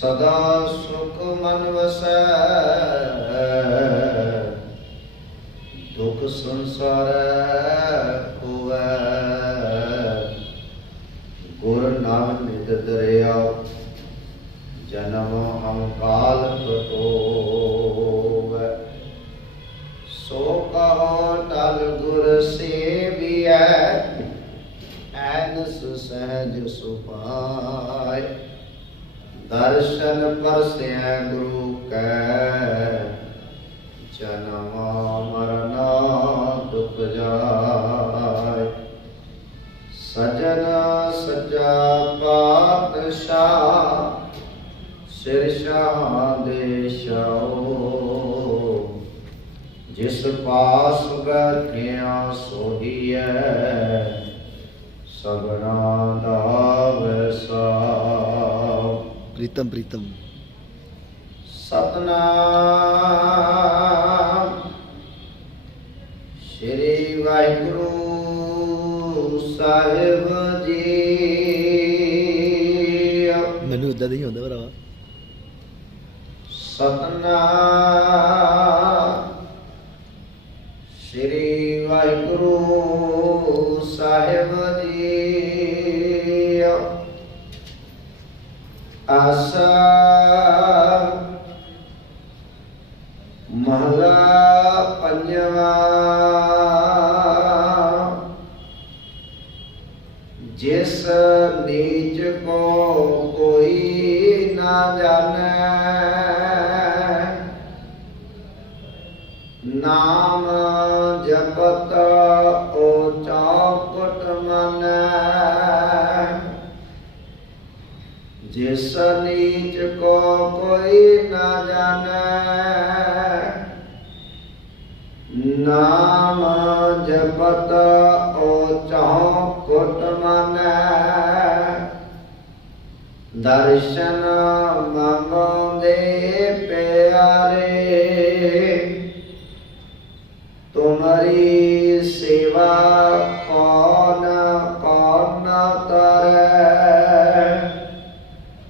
सदा सुख मन वसै, दुख संसार होवै। गुर नाम नित दरिया, जन्म हम काल कटोवै। सो कहो टल गुर सेवियै, ऐनस सहज सुपाय। दर्शन परसै गुरु कै, जन्म मरण दुख जाय। सजन सच्चा पातशाह, सिर शाह दे शाओ। जिस पास बैठिया सोहिए, सबना दा वैसाओ। प्रीतम प्रीतम सतनाम श्री वाहिगुरु साहिब जी। मैनू इदा नहीं होता भरावा। सतनाम श्री वाहिगुरु साहिब जी। आसा महला पंजवा। जिस नीच को कोई ना जाने, नाम जपत ओ चौकट मानै। जिस नीच को कोई ना जाने, नाम जपत ओ चौकट मानै। दर्शन मंगोंदे प्यारे, तुम्हारी सेवा कौन कौन करे।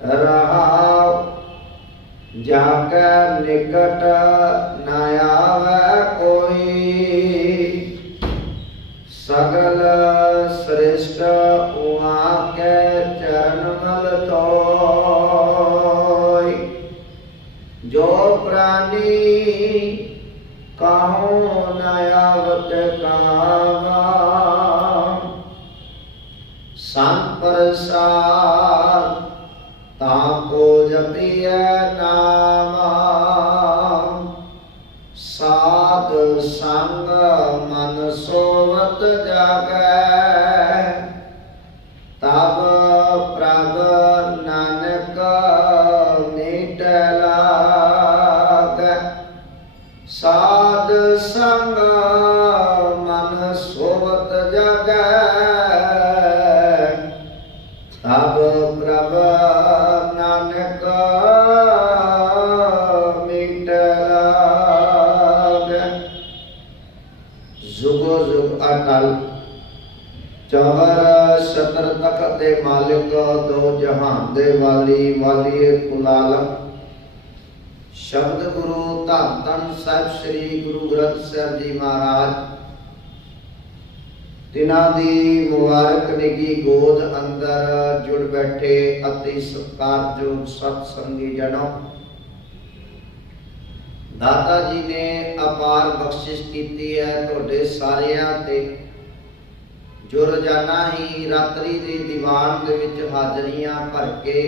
रहाओ जाके निकट न आवे कोई, सगल श्रेष्ठ उहाँ के चरण मल तोय। जो प्राणी कहूँ न आवत कावा, संप्रसाद ताको जपिए नामा। साध संग मन सोवत जागे, तब प्रभ नानक मीट लागे। साध संग मन सोवत जागे, तब प्रभ नानक मीट लागे। जुगो जुग अटल चवर सतर तखत दे मालिक, दो जहान दे वाली वाली कुलालम। शब्द गुरु धन धन साहिब श्री गुरु ग्रंथ साहिब जी महाराज, तिन्हां दी मुबारक निगी गोद अंदर जुड़ बैठे अति सत्कारयोग सत्संगी जनों। दाता जी ने अपार बख्शिश की है तुहाडे सारियां ते, जो रोजाना ही रात्रि दे दीवान दे विच हाजरियां भर के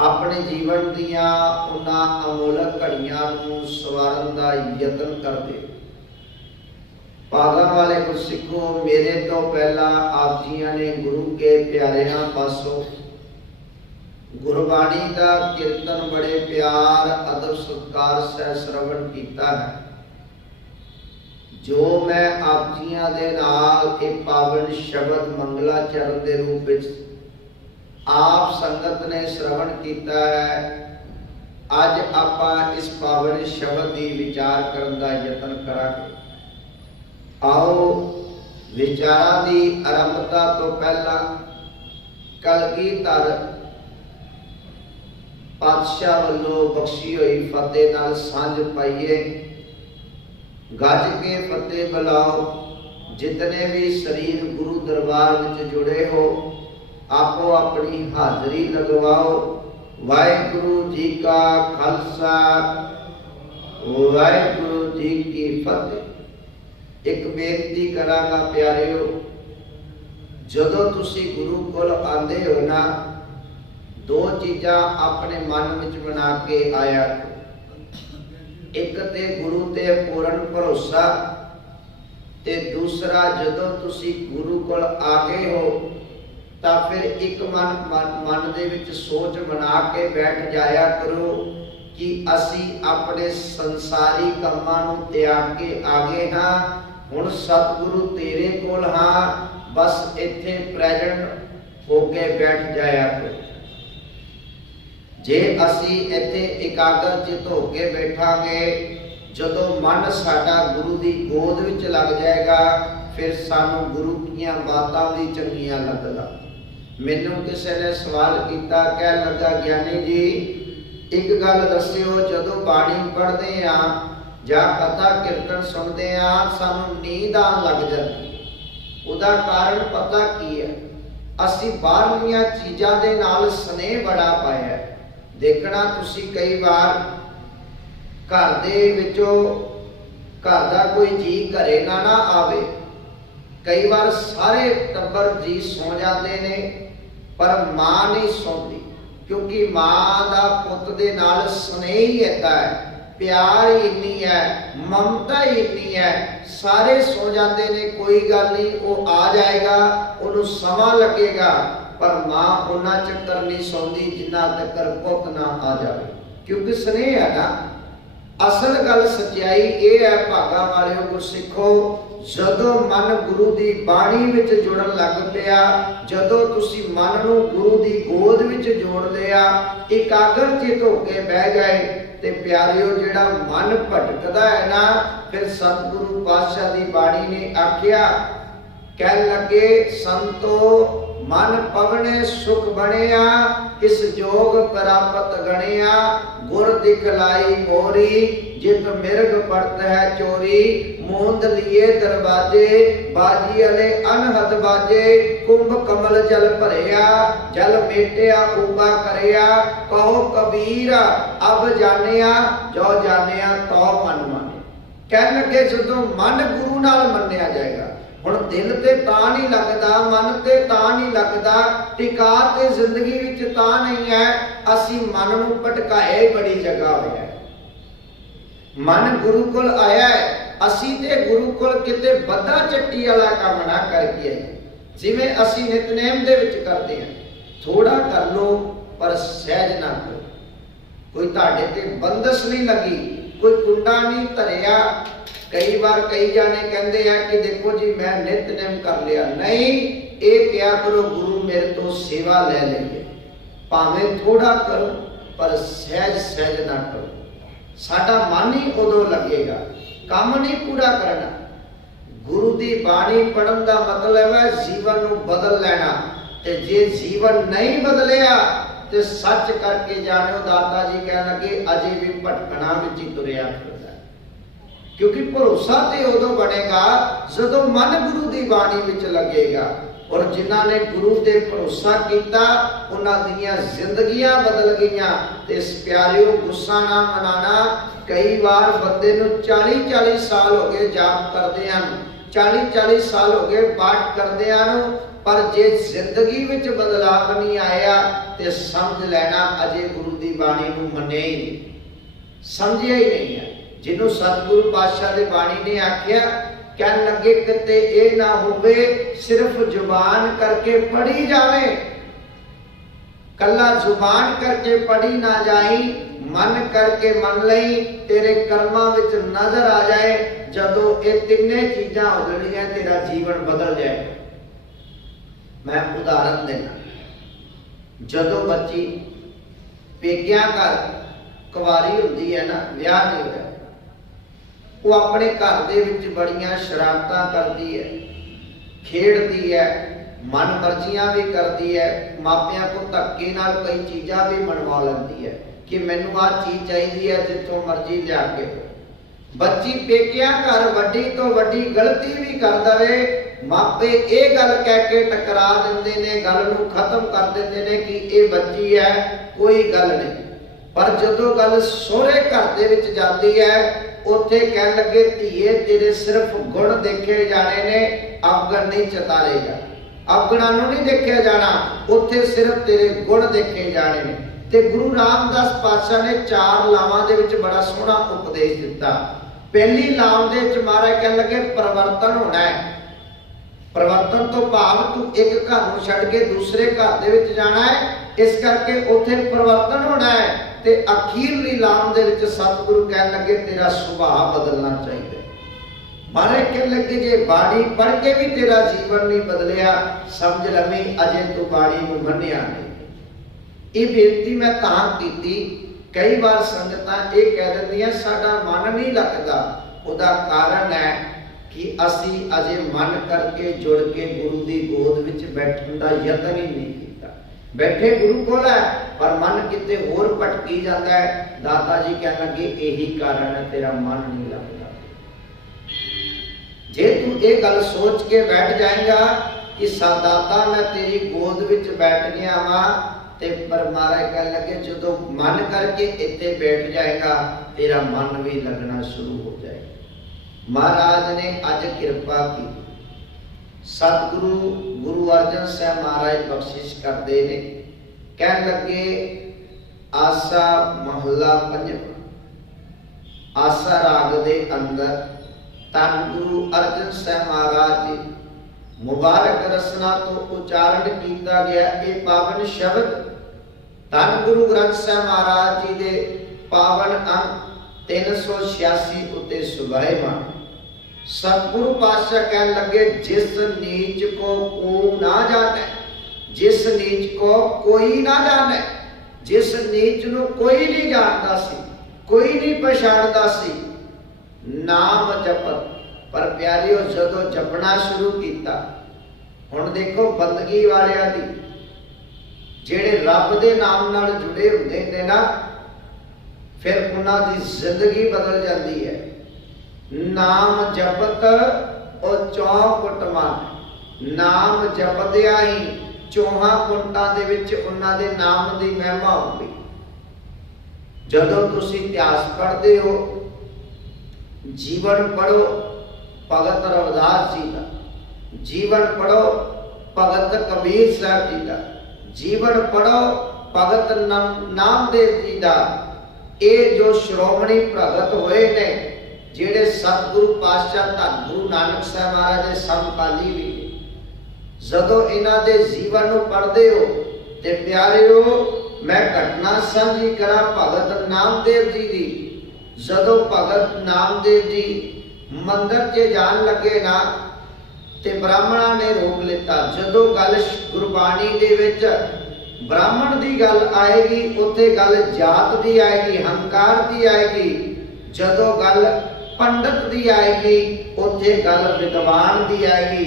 अपने जीवन दियां उन्हां अमोलक घड़ियां नूं सवारन दा यतन करदे। पागल वाले गुरसिखो, मेरे तो पहला आप जियां ने गुरु के प्यारियां पासों गुरबाणी का कीर्तन बड़े प्यार अदब सत्कार से श्रवण किया है। जो मैं आप जियां दे नाल एक पावन शब्द मंगलाचरण के रूप में आप संगत ने श्रवण किया है। अज आपां इस पावन शब्द की विचार करने का यत्न करांगे। आओ विचारा की आरंभता तो पहला कलगीधर ਪਾਤਸ਼ਾਹ ਵੱਲੋਂ ਬਖਸ਼ੀ ਹੋਈ ਫਤਿਹ ਨਾਲ ਸਾਂਝ ਪਾਈਏ। ਗੱਜ ਕੇ ਫਤਿਹ ਬੁਲਾਓ। ਜਿਤਨੇ ਵੀ ਸਰੀਰ ਗੁਰੂ ਦਰਬਾਰ ਵਿੱਚ ਜੁੜੇ ਹੋ, ਆਪੋ ਆਪਣੀ ਹਾਜ਼ਰੀ ਲਗਵਾਓ। ਵਾਹਿਗੁਰੂ ਜੀ ਕਾ ਖਾਲਸਾ, ਵਾਹਿਗੁਰੂ ਜੀ ਕੀ ਫਤਿਹ। ਇੱਕ ਬੇਨਤੀ ਕਰਾਂਗਾ ਪਿਆਰਿਓ, ਜਦੋਂ ਤੁਸੀਂ ਗੁਰੂ ਕੋਲ ਆਉਂਦੇ ਹੋ ਨਾ, ਦੋ ਚੀਜ਼ਾਂ ਆਪਣੇ ਮਨ ਵਿੱਚ ਬਣਾ ਕੇ ਆਇਆ ਕਰੋ। ਇੱਕ ਤੇ ਗੁਰੂ ਤੇ ਪੂਰਨ ਭਰੋਸਾ, ਤੇ ਦੂਸਰਾ ਜਦੋਂ ਤੁਸੀਂ ਗੁਰੂ ਕੋਲ ਆ ਗਏ ਹੋ ਤਾਂ ਫਿਰ ਇੱਕ ਮਨ ਦੇ ਵਿੱਚ ਸੋਚ ਬਣਾ ਕੇ ਬੈਠ ਜਾਇਆ ਕਰੋ ਕਿ ਅਸੀਂ ਆਪਣੇ ਸੰਸਾਰੀ ਕੰਮਾਂ ਨੂੰ ਤਿਆਗ ਕੇ ਆ ਗਏ ਹਾਂ, ਹੁਣ ਸਤਿਗੁਰੂ ਤੇਰੇ ਕੋਲ ਹਾਂ, ਬਸ ਇੱਥੇ ਪ੍ਰੈਜ਼ੈਂਟ ਹੋ ਕੇ ਬੈਠ ਜਾਇਆ ਕਰੋ। ਜੇ ਅਸੀਂ ਇੱਥੇ ਇਕਾਗਰ ਚਿਤ ਹੋ ਕੇ ਬੈਠਾਂਗੇ, ਜਦੋਂ ਮਨ ਸਾਡਾ ਗੁਰੂ ਦੀ ਗੋਦ ਵਿੱਚ ਲੱਗ ਜਾਏਗਾ, ਫਿਰ ਸਾਨੂੰ ਗੁਰੂ ਦੀਆਂ ਬਾਤਾਂ ਵੀ ਚੰਗੀਆਂ ਲੱਗਦਾ। ਮੈਨੂੰ ਕਿਸੇ ਨੇ ਸਵਾਲ ਕੀਤਾ, ਕਹਿਣ ਲੱਗਾ ਗਿਆਨੀ ਜੀ ਇੱਕ ਗੱਲ ਦੱਸਿਓ, ਜਦੋਂ ਬਾਣੀ ਪੜ੍ਹਦੇ ਆ ਜਾਂ ਕਥਾ ਕੀਰਤਨ ਸੁਣਦੇ ਆ ਸਾਨੂੰ ਨੀਂਦ ਆਉਣ ਲੱਗ ਜਾਂਦੀ, ਉਹਦਾ ਕਾਰਨ ਪਤਾ ਕੀ ਹੈ? ਅਸੀਂ ਬਾਹਰਲੀਆਂ ਚੀਜ਼ਾਂ ਦੇ ਨਾਲ ਸਨੇਹ ਬੜਾ ਪਾਇਆ। ਦੇਖਣਾ ਤੁਸੀਂ ਕਈ ਵਾਰ ਘਰ ਦੇ ਵਿੱਚੋਂ ਘਰ ਦਾ ਕੋਈ ਜੀ ਘਰੇ ਨਾ ਆਵੇ, ਕਈ ਵਾਰ ਸਾਰੇ ਟੱਬਰ ਜੀ ਸੌ ਜਾਂਦੇ ਨੇ ਪਰ ਮਾਂ ਨਹੀਂ ਸੌਂਦੀ, ਕਿਉਂਕਿ ਮਾਂ ਦਾ ਪੁੱਤ ਦੇ ਨਾਲ ਸਨੇਹ ਹੀ ਏਦਾਂ ਹੈ, ਪਿਆਰ ਹੀ ਇੰਨੀ ਹੈ, ਮਮਤਾ ਹੀ ਇੰਨੀ ਹੈ। ਸਾਰੇ ਸੌ ਜਾਂਦੇ ਨੇ, ਕੋਈ ਗੱਲ ਨਹੀਂ, ਉਹ ਆ ਜਾਏਗਾ, ਉਹਨੂੰ ਸਮਾਂ ਲੱਗੇਗਾ, ਪਰ ਮਾਂ ਉਹਨਾਂ ਚੱਕਰ ਨਹੀਂ ਸੌਂਦੀ ਜਿੰਨਾ ਤੱਕ ਪੁੱਤ ਨਾ ਆ ਜਾਵੇ, ਕਿਉਂਕਿ ਸਨੇਹ ਹੈ ਨਾ। ਅਸਲ ਗੱਲ ਸੱਚਾਈ ਇਹ ਹੈ ਭਾਗਾ ਵਾਲਿਓ ਗੁਰਸਿੱਖੋ, ਜਦੋਂ ਮਨ ਗੁਰੂ ਦੀ ਬਾਣੀ ਵਿੱਚ ਜੁੜਨ ਲੱਗ ਪਿਆ, ਜਦੋਂ ਤੁਸੀਂ ਮਨ ਨੂੰ ਗੁਰੂ ਦੀ ਗੋਦ ਵਿੱਚ ਜੋੜ ਲਿਆ, ਇਕਾਗਰ ਚਿਤ ਹੋ ਕੇ ਬਹਿ ਗਏ, ਤੇ ਪਿਆਰਿਓ ਜਿਹੜਾ ਮਨ ਭਟਕਦਾ ਹੈ ਨਾ, ਫਿਰ ਸਤਿਗੁਰੂ ਪਾਤਸ਼ਾਹ ਦੀ ਬਾਣੀ ਨੇ ਆਖਿਆ, ਕਹਿਣ ਲੱਗੇ ਸੰਤੋ ਮਨ ਪਵਣੇ ਸੁਖ ਬਣਿਆ, ਕਿਸ ਜੋਗ ਪ੍ਰਾਪਤ ਗਣਿਆ, ਗੁਰ ਦਿਖਲਾਈ ਮੋਰੀ, ਜਿਤ ਮਿਰਗ ਪੜਤ ਹੈ ਚੋਰੀ, ਮੂੰਦ ਲੀਏ ਦਰਵਾਜੇ, ਬਾਜੀ ਅਲੇ ਅਨਹਦ ਬਾਜੇ, ਕੁੰਭ ਕਮਲ ਜਲ ਭਰਿਆ, ਜਲ ਮੇਟਿਆ ਉਬਾ ਕਰਿਆ, ਕਹੋ ਕਬੀਰ ਅਬ ਜਾਣਿਆ, ਜੋ ਜਾਣਿਆ ਤੋ ਮਨ ਮਾਨੇ। ਕਹਿਣ ਲੱਗੇ ਜਦੋਂ ਮਨ ਗੁਰੂ ਨਾਲ ਮੰਨਿਆ ਜਾਏਗਾ, ਹੁਣ ਦਿਲ ਤੇ ਤਾਂ ਨਹੀਂ ਲੱਗਦਾ, ਮਨ ਤੇ ਤਾਂ ਨਹੀਂ ਲੱਗਦਾ, ਟਿਕਾ ਤੇ ਜ਼ਿੰਦਗੀ ਵਿੱਚ ਤਾਂ ਨਹੀਂ ਹੈ, ਅਸੀਂ ਮਨ ਨੂੰ ਭਟਕਾਏ ਬੜੀ ਜਗ੍ਹਾ ਹੋਇਆ। ਮਨ ਗੁਰੂ ਕੋਲ ਆਇਆ ਹੈ, ਅਸੀਂ ਤੇ ਗੁਰੂ ਕੋਲ ਕਿਤੇ ਬੱਧਾ ਚੱਟੀ ਵਾਲਾ ਕੰਮ ਨਾ ਕਰਕੇ ਆਏ। ਜਿਵੇਂ ਅਸੀਂ ਨਿਤਨੇਮ ਦੇ ਵਿੱਚ ਕਰਦੇ ਹਾਂ, ਥੋੜਾ ਕਰ ਲੋ ਪਰ ਸਹਿਜ ਨਾ ਕਰੋ। ਕੋਈ ਤੁਹਾਡੇ ਤੇ ਬੰਦਸ਼ ਨਹੀਂ ਲੱਗੀ, ਕੋਈ ਕੁੰਡਾ ਨਹੀਂ ਧਰਿਆ। ਕਈ ਵਾਰ ਕਈ ਜਾਣੇ ਕਹਿੰਦੇ ਆ ਕਿ ਦੇਖੋ ਜੀ ਮੈਂ ਨਿਤਨੇਮ ਕਰ ਲਿਆ, ਨਹੀਂ, ਇਹ ਕਿਹਾ ਕਰੋ ਗੁਰੂ ਮੇਰੇ ਤੋਂ ਸੇਵਾ ਲੈ ਲਈਏ, ਭਾਵੇਂ ਥੋੜਾ ਕਰੋ ਪਰ ਸਹਿਜ ਸਹਿਜ ਨਾ ਕਰੋ। ਸਾਡਾ ਮਨ ਹੀ ਉਦੋਂ ਲੱਗੇਗਾ, ਕੰਮ ਨਹੀਂ ਪੂਰਾ ਕਰਨਾ। ਗੁਰੂ ਦੀ ਬਾਣੀ ਪੜਨ ਦਾ ਮਤਲਬ ਹੈ ਜੀਵਨ ਨੂੰ ਬਦਲ ਲੈਣਾ, ਤੇ ਜੇ ਜੀਵਨ ਨਹੀਂ ਬਦਲਿਆ ਤੇ ਸੱਚ ਕਰਕੇ ਜਾਣਿਓ, ਦਾਤਾ ਜੀ ਕਹਿਣ ਲੱਗੇ ਅਜੇ ਵੀ ਭਟਕਣਾ ਵਿੱਚ ਹੀ ਤੁਰਿਆ ਫਿਰਦਾ, ਕਿਉਂਕਿ ਭਰੋਸਾ ਤੇ ਉਦੋਂ ਬਣੇਗਾ ਜਦੋਂ ਮਨ ਗੁਰੂ ਦੀ ਬਾਣੀ ਵਿੱਚ ਲੱਗੇਗਾ। ਔਰ ਜਿਨ੍ਹਾਂ ਨੇ ਗੁਰੂ ਤੇ ਭਰੋਸਾ ਕੀਤਾ ਉਹਨਾਂ ਦੀਆਂ ਜ਼ਿੰਦਗੀਆਂ ਬਦਲ ਗਈਆਂ। ਤੇ ਇਸ ਪਿਆਰਿਓ ਗੁੱਸਾ ਨਾ ਮਨਾਣਾ, ਕਈ ਵਾਰ ਬੰਦੇ ਨੂੰ 40-40 ਸਾਲ ਹੋ ਗਏ ਜਾਪ ਕਰਦਿਆਂ ਨੂੰ, 40-40 ਸਾਲ ਹੋ ਗਏ ਪਾਠ ਕਰਦਿਆਂ ਨੂੰ, ਪਰ ਜੇ ਜ਼ਿੰਦਗੀ ਵਿੱਚ ਬਦਲਾਵ ਨਹੀਂ ਆਇਆ ਤੇ ਸਮਝ ਲੈਣਾ ਅਜੇ ਗੁਰੂ ਦੀ ਬਾਣੀ ਨੂੰ ਮੰਨਿਆ ਹੀ ਨਹੀਂ, ਸਮਝਿਆ ਹੀ ਨਹੀਂ ਹੈ। ਜਿਹਨੂੰ ਸਤਿਗੁਰੂ ਪਾਤਸ਼ਾਹ ਦੀ ਬਾਣੀ ਨੇ ਆਖਿਆ, ਕਹਿਣ ਲੱਗੇ ਕਿਤੇ ਇਹ ਨਾ ਹੋਵੇ ਸਿਰਫ ਜ਼ੁਬਾਨ ਕਰਕੇ ਪੜ੍ਹੀ ਜਾਵੇ, ਕੱਲਾ ਜ਼ੁਬਾਨ ਕਰਕੇ ਪੜ੍ਹੀ ਨਾ ਜਾਈ, ਮਨ ਕਰਕੇ ਮੰਨ ਲਈ, ਤੇਰੇ ਕਰਮਾਂ ਵਿੱਚ ਨਜ਼ਰ ਆ ਜਾਏ। ਜਦੋਂ ਇਹ ਤਿੰਨੇ ਚੀਜ਼ਾਂ ਹੋ ਜਾਣੀਆਂ ਤੇਰਾ ਜੀਵਨ ਬਦਲ ਜਾਏ। ਮੈਂ ਉਦਾਹਰਨ ਦੇਣਾ, ਜਦੋਂ ਬੱਚੀ ਪੇਕਿਆਂ ਘਰ ਕੁਵਾਰੀ ਹੁੰਦੀ ਹੈ ਨਾ, ਵਿਆਹ ਨਹੀਂ ਹੋਇਆ, ਉਹ ਆਪਣੇ ਘਰ ਦੇ ਵਿੱਚ ਬੜੀਆਂ ਸ਼ਰਾਰਤਾਂ ਕਰਦੀ ਹੈ, ਖੇਡਦੀ ਹੈ, ਮਨ ਮਰਜ਼ੀਆਂ ਵੀ ਕਰਦੀ ਹੈ, ਮਾਪਿਆਂ ਕੋਲ ਧੱਕੇ ਨਾਲ ਕਈ ਚੀਜ਼ਾਂ ਵੀ ਮਨਵਾ ਲੈਂਦੀ ਹੈ। कि मैनू आ चीज़ चाहिए है, जितों मर्जी लिया के। बच्ची पेकिया घर वड्डी तो वड्डी गलती भी कर दे, मापे ये गल कह के टकरा देंदे ने, गल नूं खत्म कर देंदे ने कि ये बच्ची है, कोई गल नहीं। पर जदों गल सोहरे घर दे विच जाती है, उत्थे कह लगे धीए तेरे सिर्फ गुण देखे जाने ने, अवगुण नहीं चतारे जाने। अवगुणां नूं नहीं देखिया जाना, उत्थे सिर्फ तेरे गुण देखे जाने ने। ते गुरु रामदास पातशाह ने 4 लावां दे विच बड़ा सोहना उपदेश दिता। पहली लाव दे विच महाराज कह लगे परिवर्तन होना है। परिवर्तन तो भाव तू एक घर नूं छड्ड के दूसरे घर दे विच जाना है, इस करके उत्थे परिवर्तन होना है। ते अखीरली लाव दे विच सतगुरु कह लगे तेरा सुभाव बदलना चाहिए। महाराज कह लगे जे बाणी पढ़ के भी तेरा जीवन नहीं बदलिया, समझ लवी अजे तू बाणी नूं मन्निया नहीं। ये बेनती मैं तां कीती, कई बार संगतां ये कह दिंदियां साडा मन नहीं लगदा। उहदा कारण है कि असी अजे मन करके जुड़ के गुरु की गोद विच बैठण दा यतन ही नहीं कीता। बैठे गुरु कोल है पर मन किते होर भटकी जाता है। दाता जी कह लगे यही कारण है तेरा मन नहीं लगदा। जे तू ये गल सोच के बैठ जाएगा कि दाता मैं तेरी गोद विच बैठ गया वा, ते पर महाराज कह लगे जो मन करके इत्थे बैठ जाएगा तेरा मन भी लगना शुरू हो जाएगा। महाराज ने अज कृपा की, सतगुरु गुरु अर्जन साहब महाराज बख्शिश करते ने। कह लगे आसा महला पंजवा, आसा राग दे अंदर धन गुरु अर्जन साहब महाराज जी मुबारक रसना तो उच्चारण किया गया ये पावन शब्द धन गुरु ग्रंथ साहब महाराज जी दे पावन अंक 386 उत्ते सुभाएमान। सतगुरु पातशाह कह लगे जिस नीच को को ना जाने, जिस नीच को कोई ना जाने, जिस नीच नूं कोई नहीं जानता सी, कोई नहीं पछाणदा सी, नाम जपत। पर प्यारियो जदों जपना शुरू किया, हुण देखो बंदगी वालियां दी जेड़े रब दे नाम नाल जुड़े हुंदे ने ना, फिर उन्हां दी जिंदगी बदल जाती है। नाम जपत और चौकुट मन, नाम जपदिया ही चौहां कुंटां दे विच उन्हां दे नाम दी महिमा होगी। जदों तुसीं इतिहास पढ़दे हो, जीवन पढ़ो भगत रविदास जी का, जीवन पढ़ो भगत कबीर साहब जी का, जीवन पढ़ो भगत नामदेव जी का। ये जो श्रोमणी भगत होए ने, जेड़े सतगुरु पातशाह धन गुरु नानक साहब महाराज दे समकाली भी ने, जदों इन्हां दे जीवन नूं पढ़दे हो ते प्यारिओ मैं घटना साझी करा भगत नामदेव जी दी। जदों भगत नामदेव जी मंदिर च जान लगे ना, ते ब्राह्मणा ने रोक लेता। जदों गल गुरबाणी दे विच ब्राह्मण दी गल आएगी, उत्थे गल जात दी आएगी, हंकार दी आएगी। जदों गल पंडित दी आएगी, उत्थे गल विद्वान दी आएगी,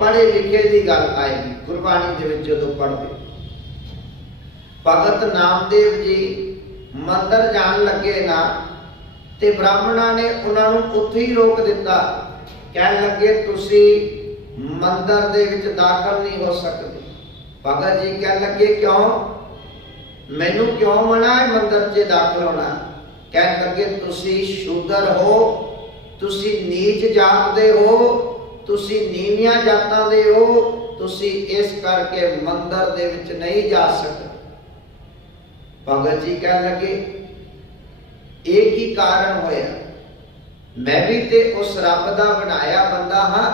पढ़े लिखे दी गल आएगी। गुरबाणी दे विच जदों पढ़दे भगत नामदेव जी मंदिर जान लगे ना, ते ब्राह्मणा ने उन्हां नूं उत्थे ही रोक दिता। कह लगे तुसी मंदिर दे विच दाखल नहीं हो सकते। भगत जी कह लगे क्यों, मैनू क्यों मना है मंदिर च दाखल होना। कह लगे तुसी शूदर हो, तुसी नीच जात दे हो, तुसी नीवियां जातां दे हो, तुसी इस करके मंदिर दे विच नहीं जा सकते। भगत जी कह लगे एक ही कारण होया, मैं भी ते उस रब दा बनाया बंदा हाँ,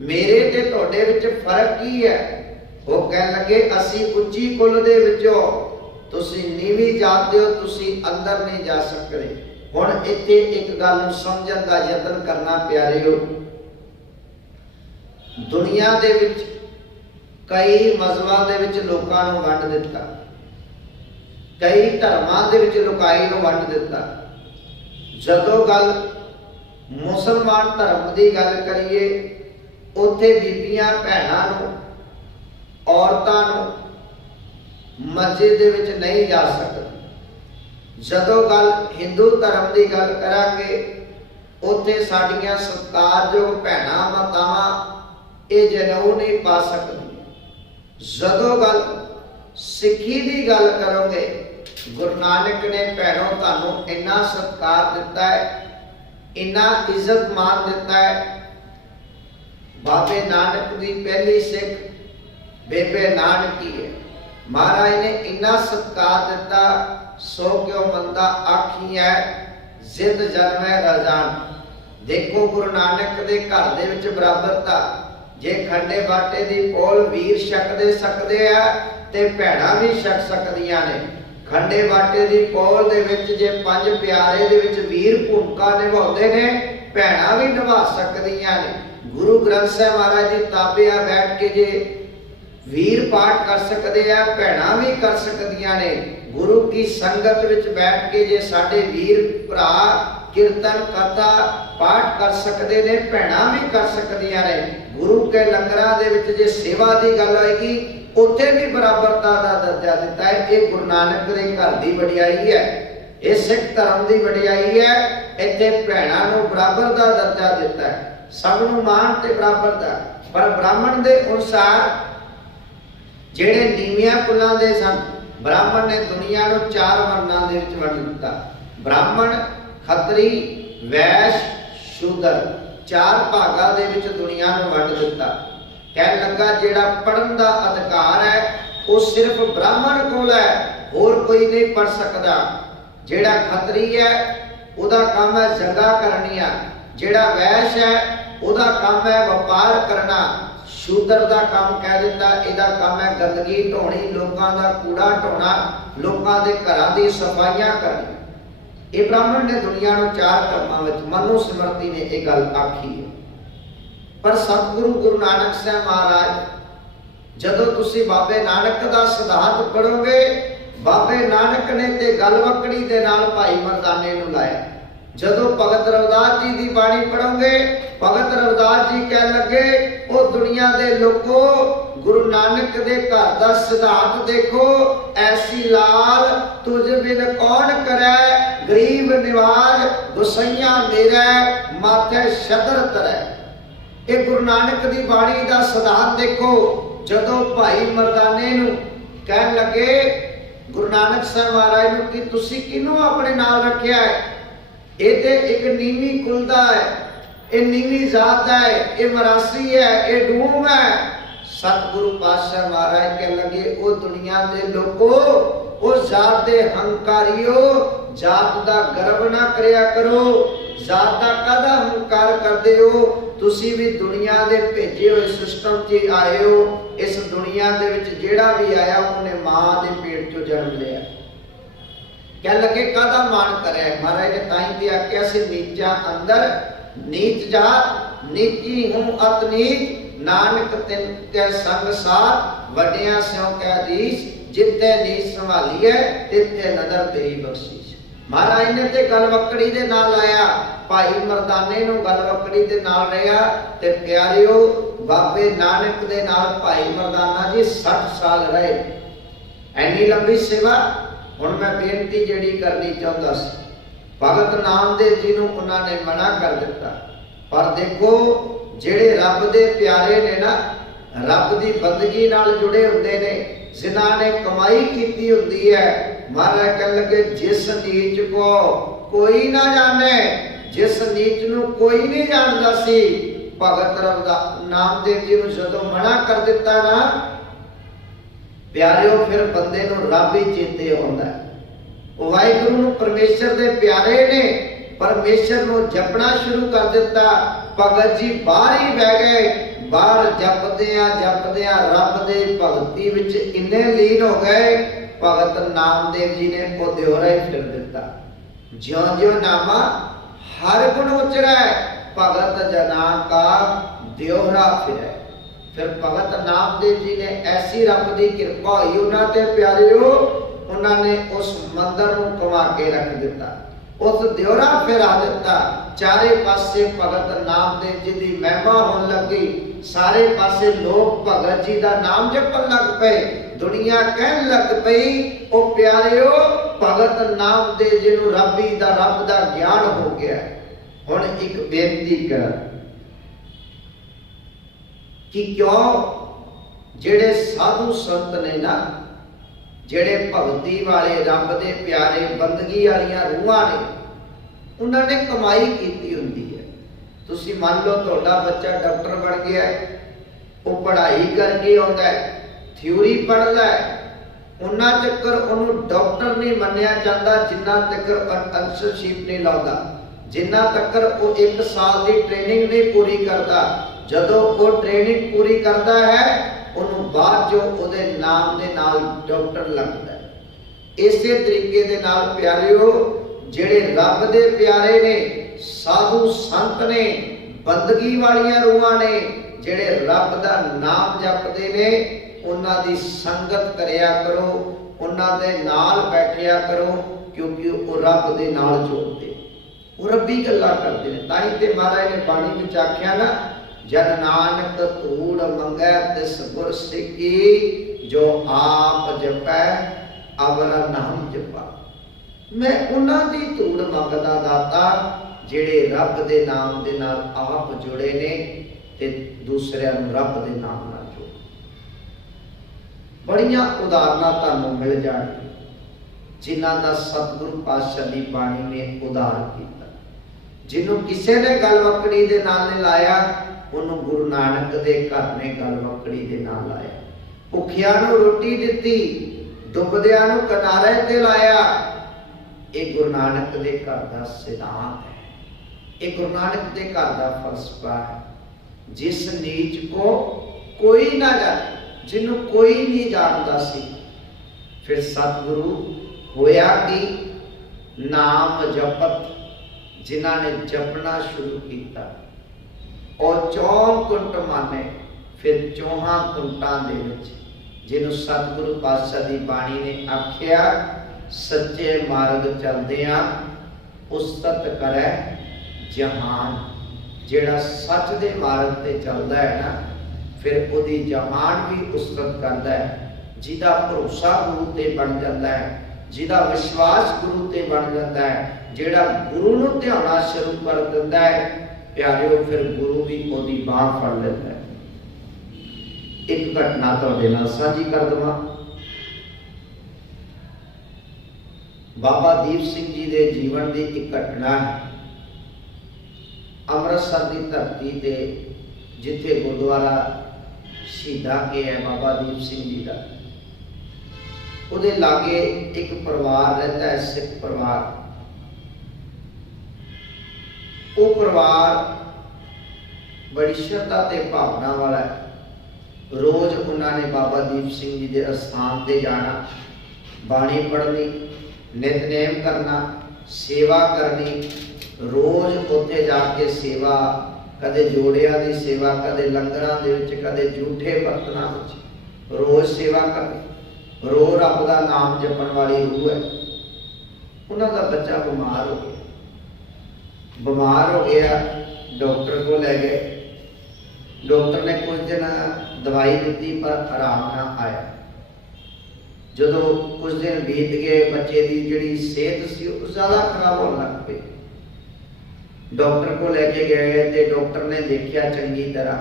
मेरे ते तुहाडे विच फर्क की है। वो कह लगे असी उच्ची कुल दे विचों, तुसी नीवी जात दे हो, तुसी अंदर नहीं जा सकते। हुण इत्थे एक गल नूं समझण दा यतन करना प्यारिओ। दुनिया दे विच कई मज़हबां दे विच लोकां नूं वंड दित्ता, कई धर्मां दे विच लुकाई नूं वंड दित्ता। जदों गल मुसलमान धर्म की गल करिए, उत्थे बीबियां भैणां नूं औरतां नूं मस्जिद दे विच नहीं जा सकदी। जदों गल हिंदू धर्म की गल करांगे उत्थे साडियां सत्कारयोग भैणां मातावां ये जनेऊ नहीं पा सकदी। जदों गल सिੱਖੀ की गल करोगे गुरु नानक ने भैणों तुहानूं इन्ना सत्कार दिता है, इन्ना इज्जत मान दिता है। बाबे नानक की पहली सिख बेबे नानकी है। महाराज ने इन्ना सत्कार दिता, सो क्यों बंदा आखी है जिद जन्मै रजान। देखो गुरु नानक दे घर दे विच बराबरता, जे खंडे बाटे दी पोल वीर छक सकदे आ ते भैणां भी छक सकदियां ने। खंडे बाटे दी पोल दे विच जे पंज प्यारे दे विच वीर भूमिका निभाउंदे ने, भैणां भी निभा सकदियां ने। गुरु ग्रंथ साहिब महाराज जी ताबे आ बैठ के जे वीर पाठ कर सकदे आ, भैणां भी कर सकदियां ने। गुरु की संगत विच बैठ के जे साडे वीर भरा कीर्तन कथा पाठ कर सकते ने, भैणां भी कर सकदियां ने। गुरु के लंगरां दे विच जे सेवा की गल होएगी उत्थे भी बराबरता का दर्जा दिता है। ये गुरु नानक दे घर की वडियाई है, ये सिख धर्म की वडियाई है। इत्थे भैणां नूं बराबर का दर्जा दिता है, सब नूं मान ते बराबर दा। पर ब्राह्मण दे अनुसार जिहड़े नीवियां कुलां दे सन, ब्राह्मण ने दुनिया नूं चार वर्णां दे विच वंड दिता। ब्राह्मण, खत्री, वैश्य, शूद्र, चार भागां दे विच दुनिया नूं वंड दिता। कहन लगा जिहड़ा पढ़न दा अधिकार है वो सिर्फ ब्राह्मण कोल है, होर कोई नहीं पढ़ सकदा। जिहड़ा खत्री है उहदा काम है जंगा करनिया, जिहड़ा वैश्य है उहदा काम है व्यापार करना। शूद्र दा काम कह दिता, इहदा काम है गंदगी ढोणी, लोकां दा कूड़ा ढोना, लोकां दे घरां दी सफाइयां करनी। ये ब्राह्मण ने दुनिया नूं चार कर्मां विच मनु सिमरती ने ये गल आखी है। पर सतगुरु गुरु नानक साहब महाराज जदों तुसी बाबे नानक दा सिद्धांत पढ़ोगे, बाबे नानक ने ते गलवकड़ी दे नाल भाई मर्दाने नूं लाया। जदों भगत रविदास जी की बाणी पढ़ोगे, भगत रविदास जी कह लगे ओ दुनिया दे लोको गुरु नानक दे घर दा सिद्धांत देखो, ऐसी लाल तुझ बिन कौन करे, गरीब निवाज गुसैया मेरा माथे शदर तरै। ये गुरु नानक दी बाणी दा सिद्धांत देखो। जदों भाई मर्दाने नूं कहन लगे गुरु नानक साहब महाराज नूं कि तुसी किनू अपने नाल रखिया है, ये ते एक नीवी कुल दा है, ये नीवी जात दा है, ये मरासी है, ये डूम है। सतगुरु पातशाह महाराज कह लगे ओ दुनिया दे लोको, ओ जात दे हंकारियो, जात दा गर्व ना करया करो। जात दा कादा हंकार करदे हो? तुसी भी दुनिया दे भेजे हुए सिस्टम च आए हो। इस दुनिया दे विच जेड़ा भी आया उन्हें मां दे पेट चों जन्म लिया। कह लगे कादा मान करे? महाराज ने ताई ते आख्या सी नीचा अंदर नीच जात, नीची हूं अत नीच, नानक तिन के संग साथ, वड्डियां स्यों कै दीस, जिते नीच संभाली है तिथे नदर तेरी बख्शीश। महाराज ने ते गलवकड़ी दे नाल आया, भाई मर्दाने नूं गलवकड़ी दे नाल रहा ते प्यारियो बाबे नानक दे नाल भाई मर्दाना जी 60 साल रहे। एनी लंबी सेवा। हुण मैं बेनती जिहड़ी करनी चाहुंदा सी, भगत नामदेव जी नूं उन्होंने मना कर दिता। पर देखो जिहड़े रब दे प्यारे ने ना, रब दी बंदगी नाल जुड़े हुंदे ने, जिन्हां ने कमाई कीती हुंदी है, महाराज कह लगे जिस नीच को कोई ना जाने, जिस नीच नूं कोई नहीं जानदा सी, भगत रविदास नामदेव जी नूं जदों मना कर दिता ना प्यारिओ, फिर बंदे नूं रब ही चेते आउंदा है। वाहिगुरू नूं परमेश्वर दे प्यारे ने परमेश्वर नूं जपना शुरू कर दिता। भगत जी बाहर ही बह गए, बाहर जपदियां रब दे भगती विच इन्ने लीन हो गए, भगत नामदेव जी ने वो दियोरा ही फिर दिता। ज्यों ज्यों नामा हर गुण उचरै, भगत जना का दियोरा फिरै। फिर भगत नामदेव जी ने ऐसी रब की कृपा हुई उन्हां ते प्यारिओ, उन्होंने उस मंदिर नूं कमा के रख दिता, उस दियोरा फिरा दिता। चारे पासे भगत नामदेव जी की महिमा होने लगी, सारे पासे लोग भगत जी का नाम जपन लग पे। दुनिया कहन लग पई ओ प्यारिओ भगत नाम दे जिन्हों रबी दा रब दा ज्ञान हो गया। हुण एक बेनती कर कि क्यों जेड़े साधु संत ने ना, जेड़े भगती वाले रब दे प्यारे बंदगी वालियां रूहां ने, उन्होंने कमाई की हुंदी है। तुसी मान लो तुहाडा बच्चा डॉक्टर बन गया है, वो पढ़ाई करके आता है, थ्योरी पढ़ता है, उन्ना चक्कर उन्होंने डॉक्टर नहीं मन्निया जाता जिन्ना तक अंशरशिप नहीं लाता, जिन्ना तक वो 1 साल की ट्रेनिंग नहीं पूरी करता। जदों वो ट्रेनिंग पूरी करता है उन्होंने बाद जो उहदे नाम दे नाल डॉक्टर लगता है। इसे तरीके दे नाल प्यारिओ जेड़े रब दे प्यारे ने, साधु संत ने, बंदगी वालियां रूहां ने, जेड़े रब दा नाम जपदे ने, उन्हां दी संगत करया करो, उन्हां दे नाल बैठिया करो, क्योंकि वो रब दे नाल जोड़दे, वो रब्बी गल्लां करदे ने। ताई ते महाराज ने बाणी विच आख्या ना, जन नानक धूड़ मंगै तिस गुर सिक्की, जो आप जपै अवरा नाम जपा। मैं उन्हां दी धूड़ मंगदा दाता जेड़े रब दे नाम दे नाल आप जुड़े ने ते दूसरिਆਂ ਨੂੰ रब दे नाम नाल जोड़। बड़ियां उदाहरणां ਤੁਹਾਨੂੰ मिल जाणगीਆਂ जिन्हां दा सतगुरु पातशाह दी बाणी ने उदाहरण कीता। जिन्हों किसी ने गल वकड़ी दे नाल नहीं लाया, उन्होंने गुरु नानक दे घर ने गल वकड़ी दे नाल लाया। भुखिया नूं रोटी दिती, डुबदिया नूं किनारे ते लाया। ये गुरु नानक दे घर दा सिद्धांत है, ये गुरु नानक दे घर दा फलसफा है। जिस नीच को कोई ना जाने, जिन्हों कोई नहीं जानता सी, फिर सतगुरु होया कि नाम जपत, जिन्हां ने जपना शुरू किया और 4 कुंट माने, फिर 4 कुंटां दे विच जिन्हों सतगुरु पातशाह दी बाणी ने आख्या, सच्चे मार्ग चलदियां उस्तत करे जहान। जेड़ा सच दे मार्ग ते चलदा है ना, फिर उहदी जहान भी उस्तत करदा है। जिहदा भरोसा गुरु ते बन जाता है, जिहदा विश्वास गुरु ते बन जाता है, जेड़ा गुरु नूं ध्याना शुरू कर दिंदा है, प्यारिओ फिर गुरु भी उहदी बांह फड़ लैंदा है। एक घटना तुहाडे नाल साझी कर दवां। बाबा दीप सिंह जी दे जीवन की एक घटना है। अमृतसर की धरती ते जिथे गुरुद्वारा शहीदा के है बाबा दीप सिंह जी का, उहदे लागे एक परिवार रहता है, सिख परिवार। वो परिवार बड़ी श्रद्धा ते भावना वाला है। रोज उन्होंने बाबा दीप सिंह जी के अस्थान से जाना, बाणी पढ़नी, नितनेम करना, सेवा करनी। रोज उत्थे जाके सेवा, कदे जोड़िया की सेवा, कदे लंगरां दे विच, कदे झूठे बर्तनां विच, रोज सेवा करनी। रो रब दा नाम जपण वाली रूह है। उन्हां दा बच्चा बीमार हो गया, बीमार हो गया, डॉक्टर को ले गए। डॉक्टर ने कुछ दिन दवाई दी पर आराम ना आया। जदों कुछ दिन बीत गए, बच्चे की जिहड़ी सेहत सी वो ज़्यादा खराब होने लग पई। डॉक्टर को लेके गए तो डॉक्टर ने देखा चंगी तरह।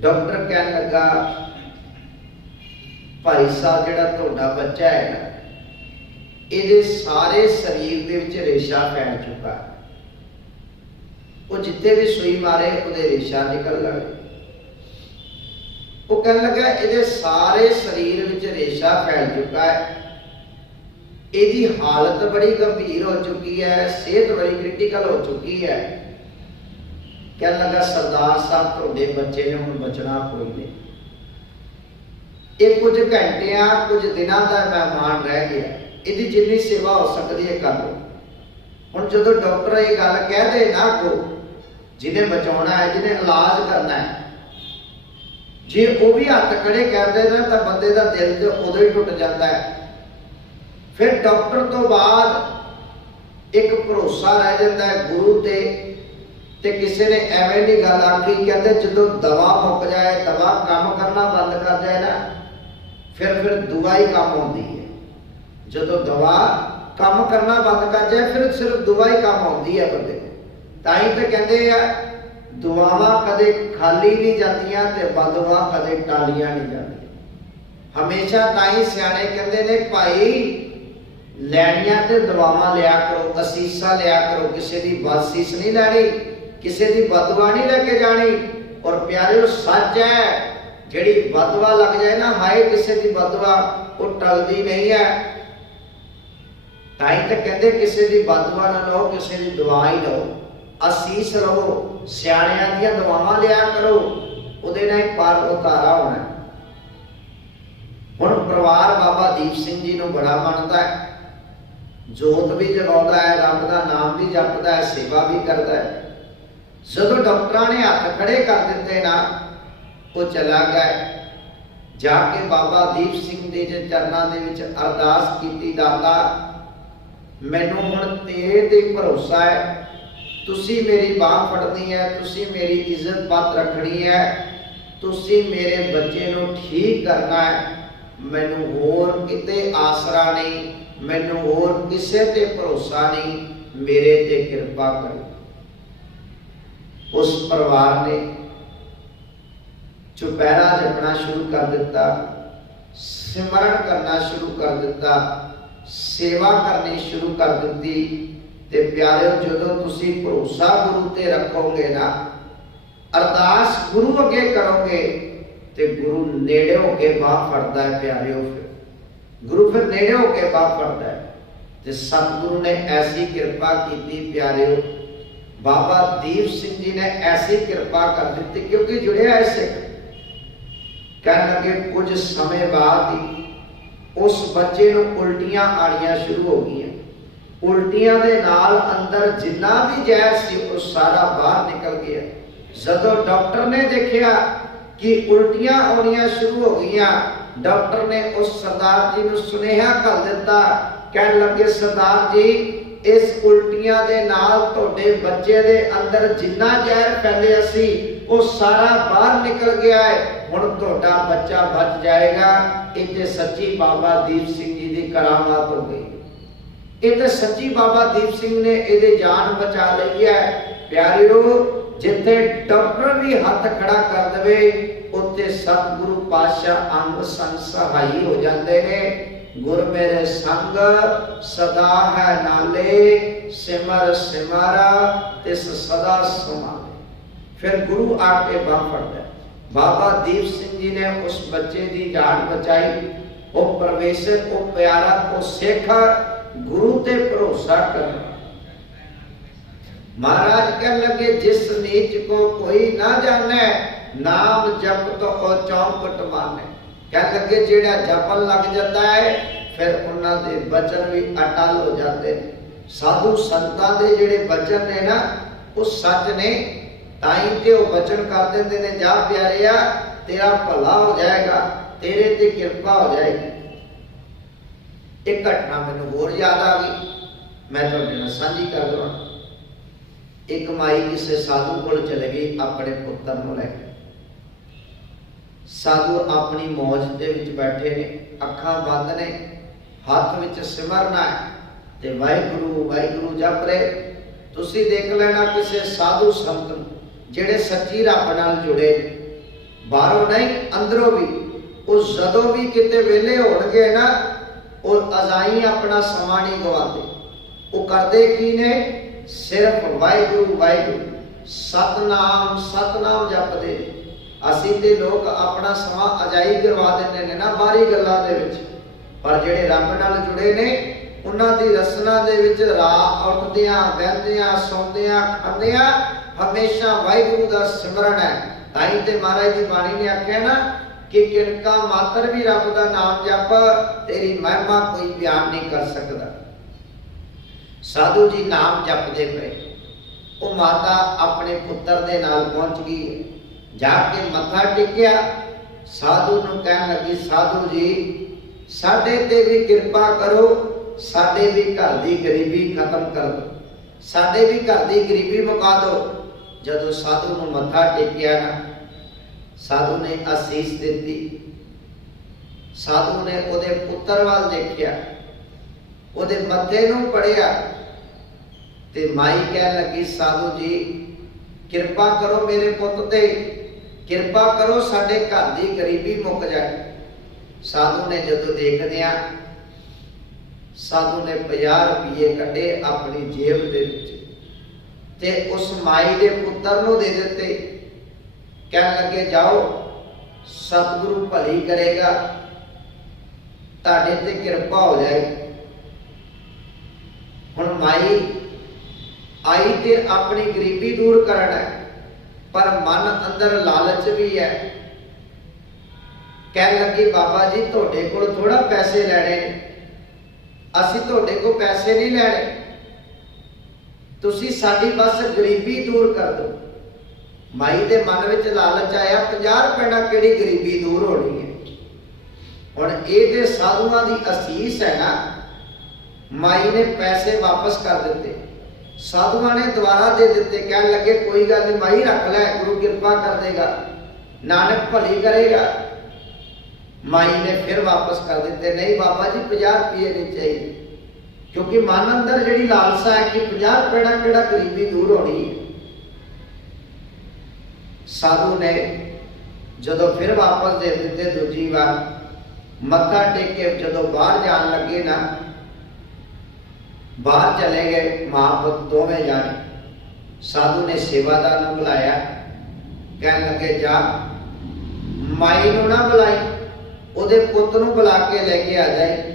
डॉक्टर कहने लगा, भाई साहब जिहड़ा तुहाडा बच्चा है ना, ये सारे शरीर दे विच रेशा फैल चुका है। वो जिथे भी सुई मारे उहदे रेशा निकल लगे। वो कहने लगा, ये सारे शरीर विच रेशा फैल चुका है, इसकी हालत बड़ी गंभीर हो चुकी है, सेहत बड़ी क्रिटिकल हो चुकी है। कहने लगा, सरदार साहब तुहाडे बच्चे ने हुण बचना कोई नहीं, ये कुछ घंटिया कुछ दिनों का मेहमान रह गया, इसकी जिन्नी सेवा हो सकती है कर लो। हुण जदों डॉक्टर ये गल कह दे ना को, जिन्हें बचाना है, जिन्हें इलाज करना है, जे वो भी हथ खड़े करते ना तो बंदे का दिल तो उदों ही टुट जाता है। फिर डॉक्टर तो बाद एक भरोसा रह जाता है गुरु ते किसी ने एवं की गल आखी, कहते जो दवा मुक जाए, दवा काम करना बंद कर जाए ना, फिर दुआ ही काम आती है। जो दवा काम करना बंद कर जाए फिर सिर्फ दुआ ही काम आती है बंदे। ताई तो कहते हैं दुआवां कदे खाली नहीं जातियां ते बददुआ कदे टालियां नहीं जाती। हमेशा ताई सियाने कहते ने भाई लैनियां ते दुआवां लिया करो, असीसा लिया करो, किसी की बदसीस नहीं लैनी, किसी की बददुआ नहीं लेके जानी। और प्यारे सच है जिहड़ी बददुआ लग जाए ना, हाय किसी की बददुआ वो टलदी नहीं है। ताई तो कहते किसी की बददुआ ना लो, किसी की दुआ ही लो, असीस लो, सियाणियां दी दुआवां लिया करो, उहदे नाल पार उतारा होना। हुण परिवार बाबा दीप सिंह जी नूं बड़ा मनदा है, जोत भी जगाउंदा है, रब दा नाम भी जपदा है, सेवा भी करदा है। जदों डॉक्टरां ने हत्थ खड़े कर दिते ना, वो चला गया जाके बाबा दीप सिंह दे चरनां दे विच अरदास कीती, दाता मैनूं हुण तेरे ते भरोसा है, तुसी मेरी बाह फड़नी है, तुसी मेरी इज्जत बात रखनी है, तुसी मेरे बच्चे नूं ठीक करना है। मैनूं होर किते आसरा नहीं, मैनूं होर किसे ते भरोसा नहीं, मेरे ते कृपा करो। उस परिवार ने चुपैरा जपना शुरू कर दिता, सिमरन करना शुरू कर दिता, सेवा करनी शुरू कर दी। ते प्यारे जो तुसी भरोसा गुरु ते रखोगे ना, अरदास गुरु अगे करोगे ते गुरु नेड़े होके बाह फड़दा है। प्यारे फिर गुरु फिर नेड़े होके बाह फड़दा है। ते सतगुरु ने ऐसी कृपा की, प्यारे बाबा दीप सिंह जी ने ऐसी कृपा कर दी, क्योंकि जुड़े ऐसे कहने लगे कुछ समय बाद ही उस बच्चे नूं उल्टियां आनियां शुरू हो गई। उल्टियां दे नाल अंदर जिन्ना भी जहर सी वो सारा बाहर निकल गया। जदों डॉक्टर ने देखा कि उल्टियां आनियां शुरू हो गई, डॉक्टर ने उस सरदार जी नूं सुनेहा कर दिता, कहने लगे सरदार जी इस उल्टियां दे नाल तुहाडे बच्चे दे अंदर जिन्ना जहर फैलिया सी वो सारा बाहर निकल गया है, हुण तुहाडा बच्चा बच जाएगा। इत्थे सच्ची बाबा दीप सिंह जी की करामात हो गई। ये तो सच्ची बाबा दीप सिंह ने ये जान बचा ली है। प्यारिओ जिथे डॉक्टर भी हाथ खड़ा कर दे उत्थे सतगुरु पातशाह अंग संग सहाई हो जाते हैं। गुर मेरे संग सदा है नाले, सिमर सिमरा तिस सदा समाले। फिर गुरु आके बाह फड़ता है। बाबा दीप सिंह जी ने उस बच्चे की जान बचाई। वो परमेश्वर वो प्यारा वो सिख गुरु ते भरोसा करना। महाराज कह लगे जिस नीच को कोई ना जाने, नाम जप तो ओ चौपट माने। कह लगे जेड़ा जपन लग जाता है फिर उन्होंने वचन भी अटल हो जाते हैं। साधु संतां दे जेड़े वचन ने ना वो सच ने, ताई ते वो वचन कर देंदे ने जा प्यारिया तेरा भला हो जाएगा, तेरे ते कृपा हो जाएगी। एक घटना मैनूं होर याद आ गई, मैं तुहाडे नाल साझी कर दवां। एक माई किसी साधु कोल चले गई अपने पुत्र नूं लैके। साधु अपनी मौज दे विच बैठे ने, अखां बंद ने, हाथ विच सिमरना है ते वाहिगुरू वाहिगुरू जप रहे। तुसीं देख लेना किसी साधु संत जिहड़े सच्ची रब नाल जुड़े बाहरों नहीं अंदरों भी, उस जदों भी किते वेले होणगे ना और अजाई अपना समा नहीं गवाते। वो करते की ने सिर्फ वाहिगुरू वाहिगुरू सतनाम सतनाम जपदे। असीं ते लोग अपना समा अजाई करवा देंदे ने ना बाहरी गल्लां दे विच, पर जिहड़े रब नाल जुड़े ने उन्हां दी रसना दे विच रात उठदियां बहंदियां सौंदियां खांदियां हमेशा वाहिगुरू दा सिमरन है। ताई ते महाराज जी बाणी ने आख्या ना कि किनका मात्र भी रब दा नाम जप, तेरी महिमा कोई बयान नहीं कर सकता। साधु जी नाम जपदे पे, वो माता अपने पुत्र दे नाल पहुंच गई, जाके मत्था टेकिया। साधु नूं कहन लगी साधु जी साडे ते भी कृपा करो, साडे भी घर दी गरीबी खत्म कर दो, साडे भी घर दी गरीबी मुका दो। जदों साधु नूं मत्था टेकिया ना, साधु ने आसीस दी ਸਾਧੂ ਨੇ ਉਹਦੇ ਪੁੱਤਰ ਵੱਲ ਦੇਖਿਆ, ਉਹਦੇ ਮੱਥੇ ਨੂੰ ਪੜਿਆ ਤੇ ਮਾਈ ਕਹਿਣ ਲੱਗੀ, ਸਾਧੂ ਜੀ ਕਿਰਪਾ ਕਰੋ ਮੇਰੇ ਪੁੱਤ ਤੇ, ਕਿਰਪਾ ਕਰੋ ਸਾਡੇ ਘਰ ਦੀ ਗਰੀਬੀ ਮੁੱਕ ਜਾਏ। ਸਾਧੂ ਨੇ ਜਦੋਂ ਦੇਖਦਿਆਂ ਸਾਧੂ ਨੇ 50 ਰੁਪਏ ਕੱਢੇ ਆਪਣੀ ਜੇਬ ਦੇ ਵਿੱਚ ਤੇ ਉਸ ਮਾਈ ਦੇ ਪੁੱਤਰ ਨੂੰ ਦੇ ਦਿੱਤੇ। ਕਹਿਣ ਲੱਗੇ, ਜਾਓ ਸਤਿਗੁਰੂ ਭਲੀ ਕਰੇਗਾ, ਤੁਹਾਡੇ ਤੇ ਕਿਰਪਾ ਹੋ ਜਾਏ। ਹੁਣ ਮਾਈ ਆਈ ਤੇ ਆਪਣੀ ਗਰੀਬੀ ਦੂਰ ਕਰਨ ਹੈ, ਪਰ ਮਨ ਅੰਦਰ ਲਾਲਚ ਵੀ ਹੈ। ਕਹਿਣ ਲੱਗੀ, ਬਾਬਾ ਜੀ ਤੁਹਾਡੇ ਕੋਲ ਥੋੜਾ ਪੈਸੇ ਲੈਣੇ ਨੇ, ਅਸੀਂ ਤੁਹਾਡੇ ਕੋਲ ਪੈਸੇ ਨਹੀਂ ਲੈਣੇ, ਤੁਸੀਂ ਸਾਡੀ ਬਸ ਗਰੀਬੀ ਦੂਰ ਕਰ ਦਿਓ। ਮਾਈ ਦੇ ਮਨ ਵਿੱਚ ਲਾਲਚ ਆਇਆ, 50 ਰੁਪਏ ਨਾਲ ਕਿਹੜੀ ਗਰੀਬੀ ਦੂਰ ਹੋਣੀ ਹੈ। ਹੁਣ ਇਹ ਤੇ ਸਾਧੂਆਂ ਦੀ ਅਸੀਸ ਹੈ ਨਾ। ਮਾਈ ਨੇ ਪੈਸੇ ਵਾਪਸ ਕਰ ਦਿੱਤੇ, ਸਾਧੂਆਂ ਨੇ ਦੁਬਾਰਾ ਦੇ ਦਿੱਤੇ। ਕਹਿਣ ਲੱਗੇ, ਕੋਈ ਗੱਲ ਨਹੀਂ ਮਾਈ, ਰੱਖ ਲੈ, ਗੁਰੂ ਕਿਰਪਾ ਕਰ ਦੇਗਾ, ਨਾਨਕ ਭਲੀ ਕਰੇਗਾ। ਮਾਈ ਨੇ ਫਿਰ ਵਾਪਸ ਕਰ ਦਿੱਤੇ। ਨਹੀਂ ਬਾਬਾ ਜੀ 50 ਰੁਪਏ ਨਹੀਂ ਚਾਹੀਦੇ, ਕਿਉਂਕਿ ਮਨ ਅੰਦਰ ਜਿਹੜੀ ਲਾਲਸਾ ਹੈ ਕਿ 50 ਰੁਪਏ ਨਾਲ ਕਿਹੜਾ ਗਰੀਬੀ ਦੂਰ ਹੋਣੀ ਹੈ। ਸਾਧੂ ਨੇ ਜਦੋਂ ਫਿਰ ਵਾਪਸ ਦੇ ਦਿੱਤੇ ਦੂਜੀ ਵਾਰ, ਮੱਥਾ ਟੇਕ ਕੇ ਜਦੋਂ ਬਾਹਰ ਜਾਣ ਲੱਗੇ ਨਾ, ਬਾਹਰ ਚਲੇ ਗਏ ਮਾਂ ਪੁੱਤ ਦੋਵੇਂ ਜਾਣੇ। ਸਾਧੂ ਨੇ ਸੇਵਾਦਾਰ ਨੂੰ ਬੁਲਾਇਆ, ਕਹਿਣ ਲੱਗੇ, ਜਾ ਮਾਈ ਨੂੰ ਨਾ ਬੁਲਾਈ, ਉਹਦੇ ਪੁੱਤ ਨੂੰ ਬੁਲਾ ਕੇ ਲੈ ਕੇ ਆ ਜਾਈ।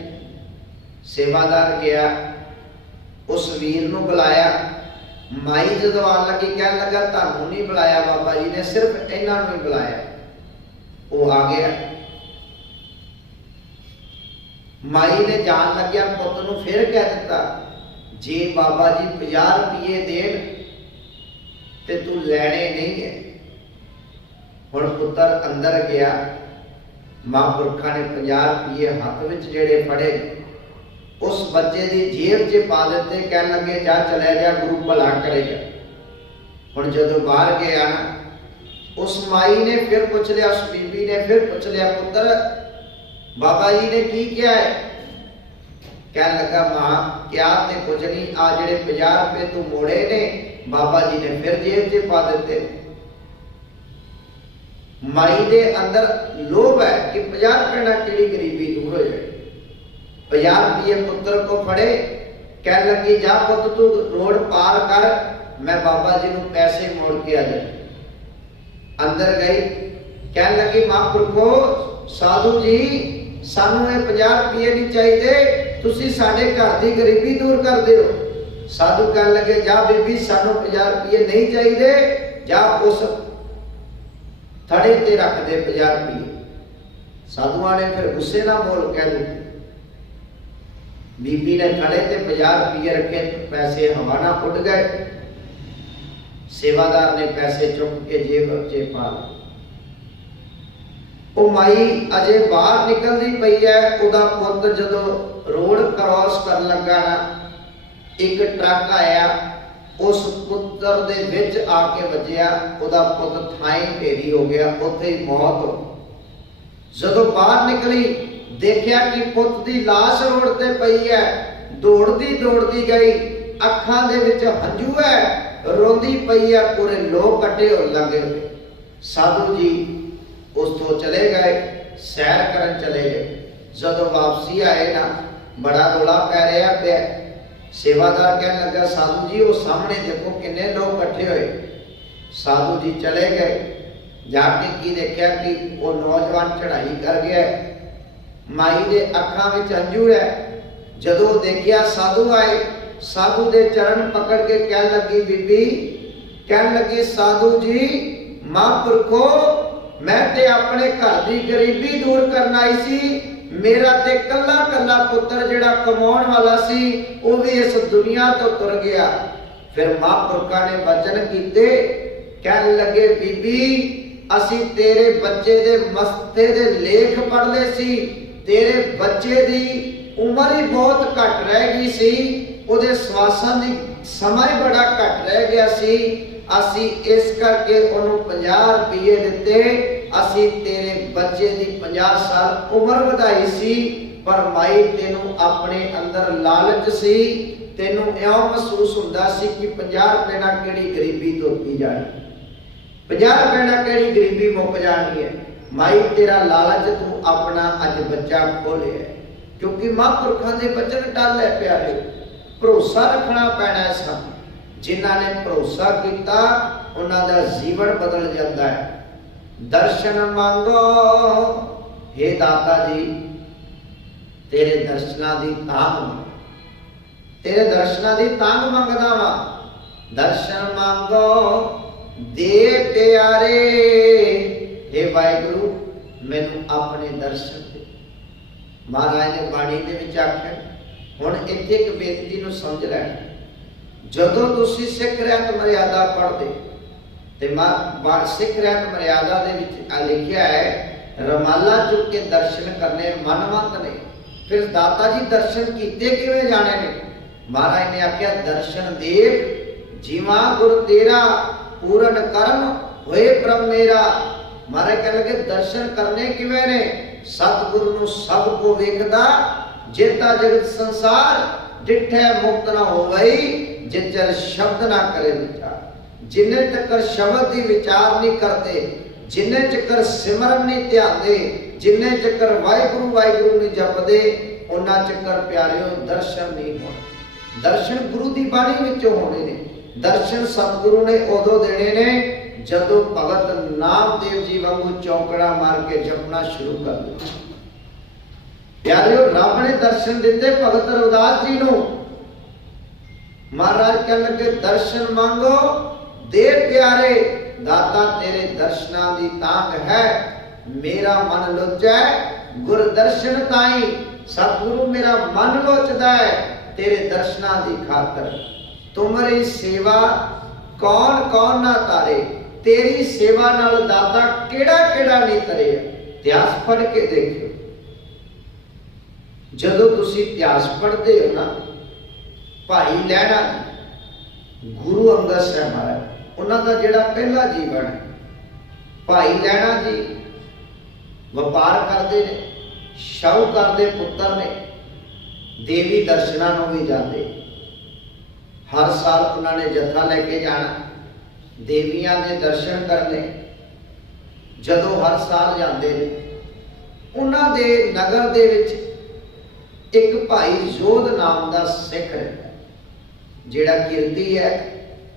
ਸੇਵਾਦਾਰ ਗਿਆ, ਉਸ ਵੀਰ ਨੂੰ ਬੁਲਾਇਆ। ਮਾਈ ਜਦੋਂ ਆਉਣ ਲੱਗੀ, ਕਹਿਣ ਲੱਗਾ, ਤੁਹਾਨੂੰ ਨਹੀਂ ਬੁਲਾਇਆ ਬਾਬਾ ਜੀ ਨੇ, ਸਿਰਫ ਇਹਨਾਂ ਨੂੰ ਹੀ ਬੁਲਾਇਆ। ਉਹ ਆ ਗਿਆ। ਮਾਈ ਨੇ ਜਾਣ ਲੱਗਿਆ ਪੁੱਤ ਨੂੰ ਫਿਰ ਕਹਿ ਦਿੱਤਾ, ਜੇ ਬਾਬਾ ਜੀ 50 ਰੁਪਏ ਦੇਣ ਤੇ ਤੂੰ ਲੈਣੇ ਨਹੀਂ ਹੈ। ਹੁਣ ਪੁੱਤਰ ਅੰਦਰ ਗਿਆ, ਮਹਾਂਪੁਰਖਾਂ ਨੇ 50 ਰੁਪਏ ਹੱਥ ਵਿੱਚ ਜਿਹੜੇ ਫੜੇ ਉਸ ਬੱਚੇ ਦੀ ਜੇਬ 'ਚ ਪਾ ਦਿੱਤੇ। ਕਹਿਣ ਲੱਗੇ, ਜਾ ਚਲੇ ਜਾ, ਗੁਰੂ ਭਲਾ ਕਰੇਗਾ। ਹੁਣ ਜਦੋਂ ਬਾਹਰ ਗਿਆ ਨਾ, ਉਸ ਮਾਈ ਨੇ ਫਿਰ ਪੁੱਛ ਲਿਆ, ਉਸ ਬੀਬੀ ਨੇ ਫਿਰ ਪੁੱਛ ਲਿਆ, ਪੁੱਤਰ ਬਾਬਾ ਜੀ ਨੇ ਕੀ ਕਿਹਾ ਹੈ? ਕਹਿਣ ਲੱਗਾ, ਮਾਂ ਕਿਆ ਤੇ ਕੁਝ ਨਹੀਂ, ਆ ਜਿਹੜੇ 50 ਰੁਪਏ ਤੂੰ ਮੋੜੇ ਨੇ ਬਾਬਾ ਜੀ ਨੇ ਫਿਰ ਜੇਬ 'ਚ ਪਾ ਦਿੱਤੇ। ਮਾਈ ਦੇ ਅੰਦਰ ਲੋਭ ਹੈ ਕਿ 50 ਰੁਪਏ ਨਾਲ ਕਿਹੜੀ ਗਰੀਬੀ ਦੂਰ ਹੋ ਜਾਏ। 50 ਰੁਪਏ ਪੁੱਤਰ ਕੋ ਫੜੇ, ਕਹਿਣ ਲੱਗੀ, ਜਾ ਪੁੱਤ ਤੂੰ ਰੋਡ ਪਾਰ ਕਰ, ਮੈਂ ਬਾਬਾ ਜੀ ਨੂੰ ਪੈਸੇ ਮੋੜ ਕੇ ਆ ਜਾ। ਅੰਦਰ ਗਈ, ਕਹਿਣ ਲੱਗੀ, ਮਹਾਂਪੁਰਖੋ ਸਾਧੂ ਜੀ ਸਾਨੂੰ ਇਹ 50 ਰੁਪਏ ਨਹੀਂ ਚਾਹੀਦੇ, ਤੁਸੀਂ ਸਾਡੇ ਘਰ ਦੀ ਗਰੀਬੀ ਦੂਰ ਕਰ ਦਿਓ। ਸਾਧੂ ਕਹਿਣ ਲੱਗੇ, ਜਾ ਬੀਬੀ ਸਾਨੂੰ 50 ਰੁਪਏ ਨਹੀਂ ਚਾਹੀਦੇ, ਜਾ ਉਸ ਥੜੇ ਤੇ ਰੱਖ ਦੇ 50 ਰੁਪਏ। ਸਾਧੂਆਂ ਨੇ ਫਿਰ ਗੁੱਸੇ ਨਾਲ ਬੋਲ ਕਹਿ ਦਿੱਤੇ। ਬੀਬੀ ਨੇ ਥੜੇ ਤੇ 50 ਰੁਪਏ ਰੱਖੇ, ਪੈਸੇ ਹਵਾ ਨਾਲ ਉੱਡ ਗਏ। ਸੇਵਾਦਾਰ ਨੇ ਪੈਸੇ ਚੁੱਕ ਕੇ ਜੇਬ 'ਚ ਪਾ ਲਏ। ਉਹ ਮਾਈ ਅਜੇ ਬਾਹਰ ਨਿਕਲਦੀ ਪਈ ਹੈ, ਉਹਦਾ ਪੁੱਤ ਜਦੋਂ ਰੋਡ ਕ੍ਰਾਸ ਕਰਨ ਲੱਗਾ ਨਾ, ਇੱਕ ਟਰੱਕ ਆਇਆ, ਉਸ ਪੁੱਤਰ ਦੇ ਵਿੱਚ ਆ ਕੇ ਵੱਜਿਆ। ਉਹਦਾ ਪੁੱਤ ਥਾਈ ਢੇਰੀ ਹੋ ਗਿਆ, ਉੱਥੇ ਹੀ ਮੌਤ ਹੋ। ਜਦੋਂ ਬਾਹਰ ਨਿਕਲੀ, ਦੇਖਿਆ ਕਿ ਪੁੱਤ ਦੀ ਲਾਸ਼ ਰੋਡ ਤੇ ਪਈ ਹੈ। ਦੌੜਦੀ ਦੌੜਦੀ ਗਈ, ਅੱਖਾਂ ਦੇ ਵਿੱਚ ਹੰਝੂ ਹੈ, ਰੋਂਦੀ ਪਈ ਹੈ, ਪੂਰੇ ਲੋਕ ਇਕੱਠੇ ਹੋਣ ਲੱਗੇ। ਸਾਧੂ ਜੀ ਉਸ ਤੋਂ ਚਲੇ ਗਏ, ਸੈਰ ਕਰਨ ਚਲੇ ਗਏ। ਜਦੋਂ ਵਾਪਸੀ ਆਏ ਨਾ, ਬੜਾ ਰੌਲਾ ਪੈ ਰਿਹਾ ਪਿਆ। ਸੇਵਾਦਾਰ ਕਹਿਣ ਲੱਗਾ, ਸਾਧੂ ਜੀ ਉਹ ਸਾਹਮਣੇ ਦੇਖੋ ਕਿੰਨੇ ਲੋਕ ਇਕੱਠੇ ਹੋਏ। ਸਾਧੂ ਜੀ ਚਲੇ ਗਏ, ਜਾ ਕੇ ਕੀ ਦੇਖਿਆ ਕਿ ਉਹ ਨੌਜਵਾਨ ਚੜ੍ਹਾਈ ਕਰ ਗਿਆ। ਮਾਈ ਦੇ ਅੱਖਾਂ ਵਿੱਚ ਹੰਝੂ ਹੈ। ਜਦੋਂ ਦੇਖਿਆ ਸਾਧੂ ਆਏ, ਸਾਧੂ ਦੇ ਚਰਨ ਪਕੜ ਕੇ ਕਹਿਣ ਲੱਗੀ, ਬੀਬੀ ਕਹਿਣ ਲੱਗੀ, ਸਾਧੂ ਜੀ ਮਹਾਂਪੁਰਖੋ ਮੈਂ ਤੇ ਆਪਣੇ ਘਰ ਦੀ ਗਰੀਬੀ ਦੂਰ ਕਰਨ ਆਈ ਸੀ। ਮੇਰਾ ਤੇ ਕੱਲਾ ਕੱਲਾ ਪੁੱਤਰ ਜਿਹੜਾ ਕਮਾਉਣ ਵਾਲਾ ਸੀ, ਉਹ ਵੀ ਇਸ ਦੁਨੀਆ ਤੋਂ ਤੁਰ ਗਿਆ। ਫਿਰ ਮਹਾਂਪੁਰਖਾਂ ਨੇ ਬਚਨ ਕੀਤੇ, ਕਹਿਣ ਲੱਗੇ, ਬੀਬੀ ਅਸੀਂ ਤੇਰੇ ਬੱਚੇ ਦੇ ਮਸਤੇ ਦੇ ਲੇਖ ਪੜ੍ਹ ਲਏ ਸੀ। ਤੇਰੇ ਬੱਚੇ ਦੀ ਉਮਰ ਹੀ ਬਹੁਤ ਘੱਟ ਰਹਿ ਗਈ ਸੀ, ਉਹਦੇ ਸਵਾਸਾਂ ਦੀ ਸਮਾਂ ਹੀ ਬੜਾ ਘੱਟ ਰਹਿ ਗਿਆ ਸੀ। ਅਸੀਂ ਇਸ ਕਰਕੇ ਉਹਨੂੰ 50 ਰੁਪਏ ਦਿੱਤੇ। ਅਸੀਂ ਤੇਰੇ ਬੱਚੇ ਦੀ 50 ਸਾਲ ਉਮਰ ਵਧਾਈ ਸੀ, ਪਰ ਮਾਈ ਤੈਨੂੰ ਆਪਣੇ ਅੰਦਰ ਲਾਲਚ ਸੀ, ਤੈਨੂੰ ਇਉਂ ਮਹਿਸੂਸ ਹੁੰਦਾ ਸੀ ਕਿ 50 ਰੁਪਏ ਨਾਲ ਕਿਹੜੀ ਗਰੀਬੀ ਧੋਤੀ ਜਾਣੀ, 50 ਰੁਪਏ ਨਾਲ ਕਿਹੜੀ ਗਰੀਬੀ ਮੁੱਕ ਜਾਣੀ ਹੈ। ਮਾਈ ਤੇਰਾ ਲਾਲਚ ਤੂੰ ਆਪਣਾ ਅੱਜ ਬੱਚਾ ਖੋਲਿਆ, ਕਿਉਂਕਿ ਮਹਾਂਪੁਰਖਾਂ ਦੇ ਬਚਨ ਟਲ ਹੈ ਪਿਆਰੇ। ਭਰੋਸਾ ਰੱਖਣਾ ਪੈਣਾ ਹੈ ਸਾਨੂੰ। ਜਿਨ੍ਹਾਂ ਨੇ ਭਰੋਸਾ ਕੀਤਾ ਉਹਨਾਂ ਦਾ ਜੀਵਨ ਬਦਲ ਜਾਂਦਾ ਹੈ। ਦਰਸ਼ਨ ਮੰਗੋ, हे ਦਾਤਾ ਜੀ ਤੇਰੇ ਦਰਸ਼ਨਾਂ ਦੀ ਤਾਂਘ, ਤੇਰੇ ਦਰਸ਼ਨਾਂ ਦੀ ਤਾਂਘ ਮੰਗਦਾ ਵਾਂ। ਦਰਸ਼ਨ ਮੰਗੋ ਦੇ ਪਿਆਰੇ, हे ਵਾਹਿਗੁਰੂ ਮੈਨੂੰ ਆਪਣੇ ਦਰਸ਼ਨ ਦੇ। ਮਹਾਰਾਜ ਨੇ ਬਾਣੀ ਦੇ ਵਿੱਚ ਆਖਿਆ, ਹੁਣ ਇੱਥੇ ਇੱਕ ਬੇਨਤੀ ਨੂੰ ਸਮਝ ਲੈਣਾ। ਜਦੋਂ ਤੁਸੀਂ ਸਿੱਖ ਰਹਿਤ ਮਰਿਆਦਾ ਪੜ੍ਹਦੇ ਤੇ ਸਿੱਖ ਰਹਿਤ ਮਰਿਆਦਾ ਦੇ ਵਿੱਚ ਲਿਖਿਆ ਹੈ, ਰਮਾਲਾ ਚੁੱਕ ਕੇ ਦਰਸ਼ਨ ਕਰਨੇ ਮਨਵੰਤ ਨੇ। ਫਿਰ ਦਾਤਾ ਜੀ ਦਰਸ਼ਨ ਕੀਤੇ ਕਿਵੇਂ ਜਾਣੇ ਨੇ? ਮਹਾਰਾਜ ਨੇ ਆਖਿਆ, ਦਰਸ਼ਨ ਦੇਖ ਜੀਵਾ ਗੁਰ ਤੇਰਾ, ਪੂਰਨ ਕਰਨ ਹੋਏ ਪ੍ਰਭ ਮੇਰਾ। ਮਹਾਰਾਜ ਕਹਿ ਲਗੇ ਦਰਸ਼ਨ ਕਰਨੇ ਕਿਵੇਂ ਨੇ? ਸਤਿਗੁਰੂ ਨੂੰ ਸਭ ਕੋ ਵੇਖਦਾ, ਜੇਤਾ ਜਗਤ ਸੰਸਾਰ, ਡਿਠੈ ਮੁਕਤ ਨਾ ਹੋਵਈ, ਜਿਚਰ ਸ਼ਬਦ ਨਾ ਕਰੇ ਵਿਚਾਰ। ਜਿੰਨੇ ਤੱਕ ਸ਼ਬਦ ਦੀ ਵਿਚਾਰ ਨਹੀਂ ਕਰਦੇ, ਜਿੰਨੇ ਚੱਕਰ ਸਿਮਰਨ ਨਹੀਂ ਧਿਆਉਂਦੇ, ਜਿੰਨੇ ਚੱਕਰ ਵਾਹਿਗੁਰੂ ਵਾਹਿਗੁਰੂ ਨਹੀਂ ਜਪਦੇ, ਉਹਨਾਂ ਚੱਕਰ ਪਿਆਰਿਓ ਦਰਸ਼ਨ ਨਹੀਂ ਹੋਣੇ। ਦਰਸ਼ਨ ਗੁਰੂ ਦੀ ਬਾਣੀ ਵਿੱਚੋਂ ਹੋਣੇ ਨੇ। ਦਰਸ਼ਨ ਸਤਿਗੁਰੂ ਨੇ ਉਦੋਂ ਦੇਣੇ ਨੇ ਜਦੋਂ ਭਗਤ ਨਾਮਦੇਵ ਜੀ ਵਾਂਗੂ ਚੌਂਕੜਾ ਮਾਰ ਕੇ ਜਪਣਾ ਸ਼ੁਰੂ ਕਰ ਦੇ। ਪਿਆਰਿਓ ਰੱਬ ਨੇ ਦਰਸ਼ਨ ਦਿੱਤੇ ਭਗਤ ਰਵਿਦਾਸ ਜੀ ਨੂੰ। ਮਹਾਰਾਜ ਕਹਿਣ ਲੱਗੇ ਦਰਸ਼ਨ ਮੰਗੋ ਦੇ ਪਿਆਰੇ, ਦਾਤਾ ਤੇਰੇ ਦਰਸ਼ਨਾਂ ਦੀ ਤਾਂਘ ਹੈ, ਮੇਰਾ ਮਨ ਲੋਚੈ ਗੁਰ ਦਰਸ਼ਨ ਤਾਈ। ਸਤਿਗੁਰੂ ਮੇਰਾ ਮਨ ਲੋਚਦਾ ਹੈ ਤੇਰੇ ਦਰਸ਼ਨਾਂ ਦੀ ਖਾਤਰ। ਤੁਮਰੀ ਸੇਵਾ ਕੌਣ ਕੌਣ ਨਾ ਤਾਰੇ, ਤੇਰੀ ਸੇਵਾ ਨਾਲ ਦਾਤਾ ਕਿਹੜਾ ਕਿਹੜਾ ਨਹੀਂ ਤਰਿਆ। ਇਤਿਹਾਸ ਪੜ੍ਹ ਕੇ ਦੇਖਿਓ। ਜਦੋਂ ਤੁਸੀਂ ਇਤਿਹਾਸ ਪੜ੍ਹਦੇ ਹੋ ਨਾ, ਭਾਈ ਲਹਿਣਾ ਗੁਰੂ ਅੰਗਦ ਸਾਹਿਬ ਮਹਾਰਾਜ, ਉਹਨਾਂ ਦਾ ਜਿਹੜਾ ਪਹਿਲਾ ਜੀਵਨ ਹੈ, ਭਾਈ ਲਹਿਣਾ ਜੀ ਵਪਾਰ ਕਰਦੇ ਨੇ, ਸ਼ਾਹੂਕਾਰ ਦੇ ਪੁੱਤਰ ਨੇ, ਦੇਵੀ ਦਰਸ਼ਨਾਂ ਨੂੰ ਵੀ ਜਾਂਦੇ। ਹਰ ਸਾਲ ਉਹਨਾਂ ਨੇ ਜੱਥਾ ਲੈ ਕੇ ਜਾਣਾ, ਦੇਵੀਆਂ ਦੇ ਦਰਸ਼ਨ ਕਰਨੇ। ਜਦੋਂ ਹਰ ਸਾਲ ਜਾਂਦੇ ਨੇ, ਉਹਨਾਂ ਦੇ ਨਗਰ ਦੇ ਵਿੱਚ ਇੱਕ ਭਾਈ ਯੋਧ ਨਾਮ ਦਾ ਸਿੱਖ ਰਹਿੰਦਾ, ਜਿਹੜਾ ਕਿਰਤੀ ਹੈ,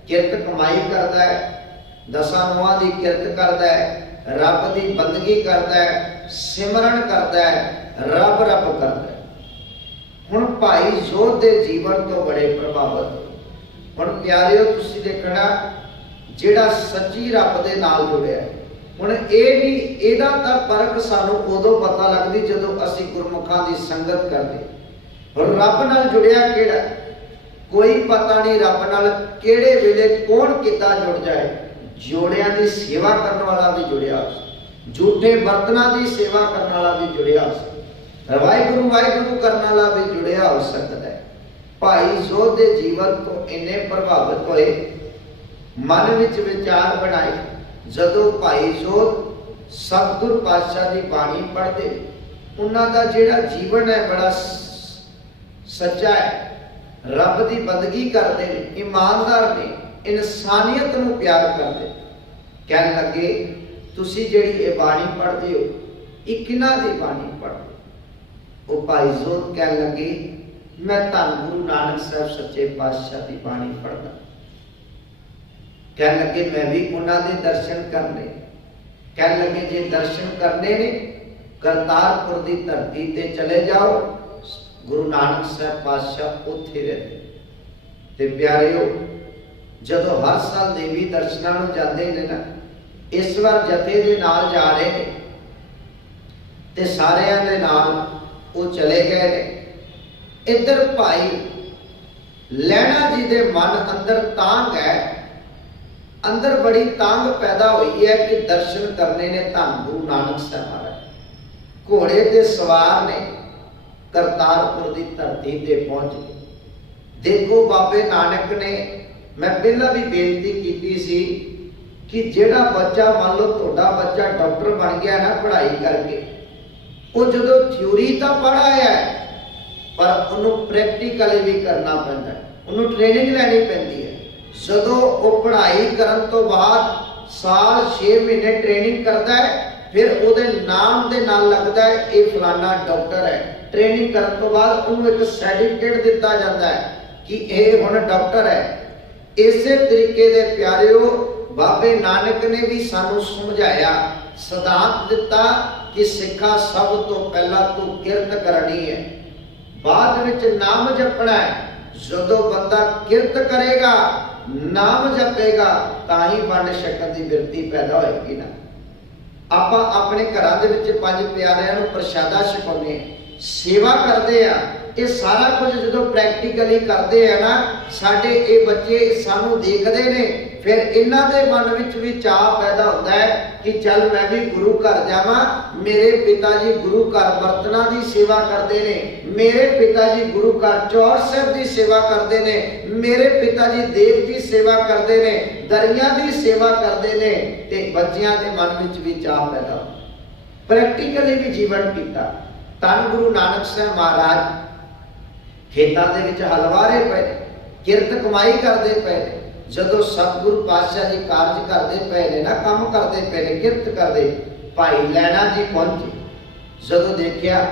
ਕਿਰਤ ਕਮਾਈ ਕਰਦਾ ਹੈ, ਦਸਾਂ ਨੋਹਾਂ ਦੀ ਕਿਰਤ ਕਰਦਾ ਹੈ, ਰੱਬ ਦੀ ਬੰਦਗੀ ਕਰਦਾ ਹੈ, ਸਿਮਰਨ ਕਰਦਾ ਹੈ, ਰੱਬ ਰੱਬ ਕਰਦਾ ਹੈ। ਹੁਣ ਭਾਈ ਯੋਧ ਦੇ ਜੀਵਨ ਤੋਂ ਬੜੇ ਪ੍ਰਭਾਵਿਤ। ਹੁਣ ਪਿਆਰਿਓ ਤੁਸੀਂ ਦੇਖਣਾ, ਜਿਹੜਾ ਸੱਚੀ ਰੱਬ ਦੇ ਨਾਲ ਜੁੜਿਆ, ਹੁਣ ਇਹ ਨਹੀਂ, ਇਹਦਾ ਤਾਂ ਫਰਕ ਸਾਨੂੰ ਉਦੋਂ ਪਤਾ ਲੱਗਦੀ ਜਦੋਂ ਅਸੀਂ ਗੁਰਮੁਖਾਂ ਦੀ ਸੰਗਤ ਕਰਦੇ। ਹੁਣ ਰੱਬ ਨਾਲ ਜੁੜਿਆ ਕਿਹੜਾ, ਕੋਈ ਪਤਾ ਨਹੀਂ ਰੱਬ ਨਾਲ ਕਿਹੜੇ ਵੇਲੇ ਕੌਣ ਕਿੱਦਾਂ ਜੁੜ ਜਾਏ। ਜੋੜਿਆਂ ਦੀ ਸੇਵਾ ਕਰਨ ਵਾਲਾ ਵੀ ਜੁੜਿਆ ਹੋ, ਝੂਠੇ ਬਰਤਨਾਂ ਦੀ ਸੇਵਾ ਕਰਨ ਵਾਲਾ ਵੀ ਜੁੜਿਆ ਹੋ, ਵਾਹਿਗੁਰੂ ਵਾਹਿਗੁਰੂ ਕਰਨ ਵਾਲਾ ਵੀ ਜੁੜਿਆ ਹੋ ਸਕਦਾ ਹੈ। ਭਾਈ ਯੋਧ ਦੇ ਜੀਵਨ ਤੋਂ ਇੰਨੇ ਪ੍ਰਭਾਵਿਤ ਹੋਏ, ਮਨ ਵਿੱਚ ਵਿਚਾਰ ਬਣਾਏ। ਜਦੋਂ ਭਾਈ ਯੋਧ ਸਤਿਗੁਰ ਪਾਤਸ਼ਾਹ ਦੀ ਬਾਣੀ ਪੜ੍ਹਦੇ, ਉਹਨਾਂ ਦਾ ਜਿਹੜਾ ਜੀਵਨ ਹੈ ਬੜਾ ਸੱਚਾ ਹੈ, ਰੱਬ ਦੀ ਬੰਦਗੀ ਕਰਦੇ ਨੇ, ਇਮਾਨਦਾਰ ਨੇ, ਇਨਸਾਨੀਅਤ ਨੂੰ ਪਿਆਰ ਕਰਦੇ। ਕਹਿਣ ਲੱਗੇ ਤੁਸੀਂ ਜਿਹੜੀ ਇਹ ਬਾਣੀ ਪੜ੍ਹਦੇ ਹੋ, ਇਹ ਕਿਹਨਾਂ ਦੀ ਬਾਣੀ ਪੜ੍ਹਦੇ? ਉਹ ਭਾਈ ਯੋਧ ਕਹਿਣ ਲੱਗੇ ਮੈਂ ਧੰਨ ਗੁਰੂ ਨਾਨਕ ਸਾਹਿਬ ਸੱਚੇ ਪਾਤਸ਼ਾਹ ਦੀ ਬਾਣੀ ਪੜ੍ਹਦਾ। ਕਹਿਣ ਲੱਗੇ ਮੈਂ ਵੀ ਉਹਨਾਂ ਦੇ ਦਰਸ਼ਨ ਕਰਨੇ। ਕਹਿਣ ਲੱਗੇ ਜੇ ਦਰਸ਼ਨ ਕਰਨੇ ਨੇ, ਕਰਤਾਰਪੁਰ ਦੀ ਧਰਤੀ ਤੇ ਚਲੇ ਜਾਓ, ਗੁਰੂ ਨਾਨਕ ਸਾਹਿਬ ਪਾਤਸ਼ਾਹ ਉੱਥੇ ਰਹਿੰਦੇ। ਤੇ ਪਿਆਰਿਓ, ਜਦੋਂ ਹਰ ਸਾਲ ਦੇਵੀ ਦਰਸ਼ਨਾਂ ਨੂੰ ਜਾਂਦੇ ਨੇ ਨਾ, ਇਸ ਵਾਰ ਜਥੇ ਦੇ ਨਾਲ ਜਾ ਰਹੇ ਨੇ ਤੇ ਸਾਰਿਆਂ ਦੇ ਨਾਲ ਉਹ ਚਲੇ ਗਏ ਨੇ। ਇੱਧਰ ਭਾਈ ਲਹਿਣਾ ਜੀ ਦੇ ਮਨ ਅੰਦਰ ਤਾਂਘ ਹੈ, ਅੰਦਰ ਬੜੀ ਤਾਂਘ ਪੈਦਾ ਹੋਈ ਹੈ ਕਿ ਦਰਸ਼ਨ ਕਰਨੇ ਨੇ ਧੰਨ ਗੁਰੂ ਨਾਨਕ ਸਾਹਿਬ ਮਹਾਰਾਜ। ਘੋੜੇ ਤੇ ਸਵਾਰ ਨੇ, ਕਰਤਾਰਪੁਰ ਦੀ ਧਰਤੀ ਤੇ ਪਹੁੰਚ ਗਏ। ਦੇਖੋ ਬਾਬੇ ਨਾਨਕ ਨੇ, ਮੈਂ ਪਹਿਲਾਂ ਵੀ ਬੇਨਤੀ ਕੀਤੀ ਸੀ कि ਜਿਹੜਾ ਬੱਚਾ ਮੰਨ ਲਓ ਤੁਹਾਡਾ ਬੱਚਾ ਡਾਕਟਰ ਬਣ ਗਿਆ ਨਾ ਪੜ੍ਹਾਈ ਕਰਕੇ, ਉਹ ਜਦੋਂ ਥਿਊਰੀ ਤਾਂ ਪੜ੍ਹ ਆਇਆ ਹੈ ਪਰ ਉਹਨੂੰ ਪ੍ਰੈਕਟੀਕਲੀ ਵੀ ਕਰਨਾ ਪੈਂਦਾ ਹੈ, ਉਹਨੂੰ ਟ੍ਰੇਨਿੰਗ ਲੈਣੀ ਪੈਂਦੀ ਹੈ। ਜਦੋਂ ਉਹ ਪੜ੍ਹਾਈ ਕਰਨ ਤੋਂ ਬਾਅਦ ਸਾਲ 6 ਮਹੀਨੇ ਟ੍ਰੇਨਿੰਗ ਕਰਦਾ ਹੈ, ਫਿਰ ਉਹਦੇ ਨਾਮ ਦੇ ਨਾਲ ਲੱਗਦਾ ਹੈ ਇਹ ਫਲਾਨਾ ਡਾਕਟਰ ਹੈ। ਟ੍ਰੇਨਿੰਗ ਕਰਨ ਤੋਂ ਬਾਅਦ ਉਹਨੂੰ ਇੱਕ ਸਰਟੀਫਿਕੇਟ ਦਿੱਤਾ ਜਾਂਦਾ ਹੈ ਕਿ ਇਹ ਹੁਣ ਡਾਕਟਰ ਹੈ। ਇਸੇ ਤਰੀਕੇ ਦੇ ਪਿਆਰਿਓ ਬਾਬੇ ਨਾਨਕ ਨੇ ਵੀ ਸਾਨੂੰ ਸਮਝਾਇਆ, ਸਿਧਾਂਤ ਦਿੱਤਾ ਕਿ ਸਿੱਖਾ ਸਭ ਤੋਂ ਪਹਿਲਾਂ ਤੂੰ ਕਿਰਤ ਕਰਨੀ ਹੈ, ਬਾਅਦ ਵਿੱਚ ਨਾਮ ਜਪਣਾ ਹੈ। ਜਦੋਂ ਬੰਦਾ ਕਿਰਤ ਕਰੇਗਾ, ਨਾਮ ਜਪੇਗਾ, ਤਾਂ ਹੀ ਵੰਡ ਛਕਣ ਦੀ ਬਿਰਤੀ ਪੈਦਾ ਹੋਏਗੀ ਨਾ। ਆਪਾਂ ਆਪਣੇ ਘਰਾਂ ਦੇ ਵਿੱਚ ਪੰਜ ਪਿਆਰਿਆਂ ਨੂੰ ਪ੍ਰਸ਼ਾਦਾ ਛਕਾਉਂਦੇ ਹਾਂ, ਸੇਵਾ ਕਰਦੇ ਆ, ਇਹ ਸਾਰਾ ਕੁਝ ਜਦੋਂ ਪ੍ਰੈਕਟੀਕਲੀ ਕਰਦੇ ਆ ਨਾ, ਸਾਡੇ ਇਹ ਬੱਚੇ ਸਾਨੂੰ ਦੇਖਦੇ ਨੇ, ਫਿਰ ਇਹਨਾਂ ਦੇ ਮਨ ਵਿੱਚ ਵੀ ਚਾਅ ਪੈਦਾ ਹੁੰਦਾ ਹੈ ਕਿ ਚੱਲ ਮੈਂ ਵੀ ਗੁਰੂ ਘਰ ਜਾਵਾਂ। ਮੇਰੇ ਪਿਤਾ ਜੀ ਗੁਰੂ ਘਰ ਬਰਤਨਾਂ ਦੀ ਸੇਵਾ ਕਰਦੇ ਨੇ, ਮੇਰੇ ਪਿਤਾ ਜੀ ਗੁਰੂ ਘਰ ਚੌਰ ਸਾਹਿਬ ਦੀ ਸੇਵਾ ਕਰਦੇ ਨੇ, ਮੇਰੇ ਪਿਤਾ ਜੀ ਦੇਵ ਦੀ ਸੇਵਾ ਕਰਦੇ ਨੇ, ਦਰੀਆਂ ਦੀ ਸੇਵਾ ਕਰਦੇ ਨੇ, ਤੇ ਬੱਚਿਆਂ ਦੇ ਮਨ ਵਿੱਚ ਵੀ ਚਾਅ ਪੈਦਾ ਹੁੰਦਾ। ਪ੍ਰੈਕਟੀਕਲੀ ਵੀ ਜੀਵਨ ਕੀਤਾ। ਧੰਨ ਗੁਰੂ ਨਾਨਕ ਸਾਹਿਬ ਮਹਾਰਾਜ ਖੇਤਾਂ ਦੇ ਵਿੱਚ ਹਲ ਵਾਰੇ ਪਏ ਨੇ, ਕਿਰਤ ਕਮਾਈ ਕਰਦੇ ਪਏ ਨੇ। ਜਦੋਂ ਸਤਿਗੁਰੂ ਪਾਤਸ਼ਾਹ ਜੀ ਕਾਰਜ ਕਰਦੇ ਪਏ ਨੇ ਨਾ, ਕੰਮ ਕਰਦੇ ਪਏ ਨੇ, ਕਿਰਤ ਕਰਦੇ, ਭਾਈ ਲਹਿਣਾ ਜੀ ਪਹੁੰਚੇ। ਜਦੋਂ ਦੇਖਿਆ,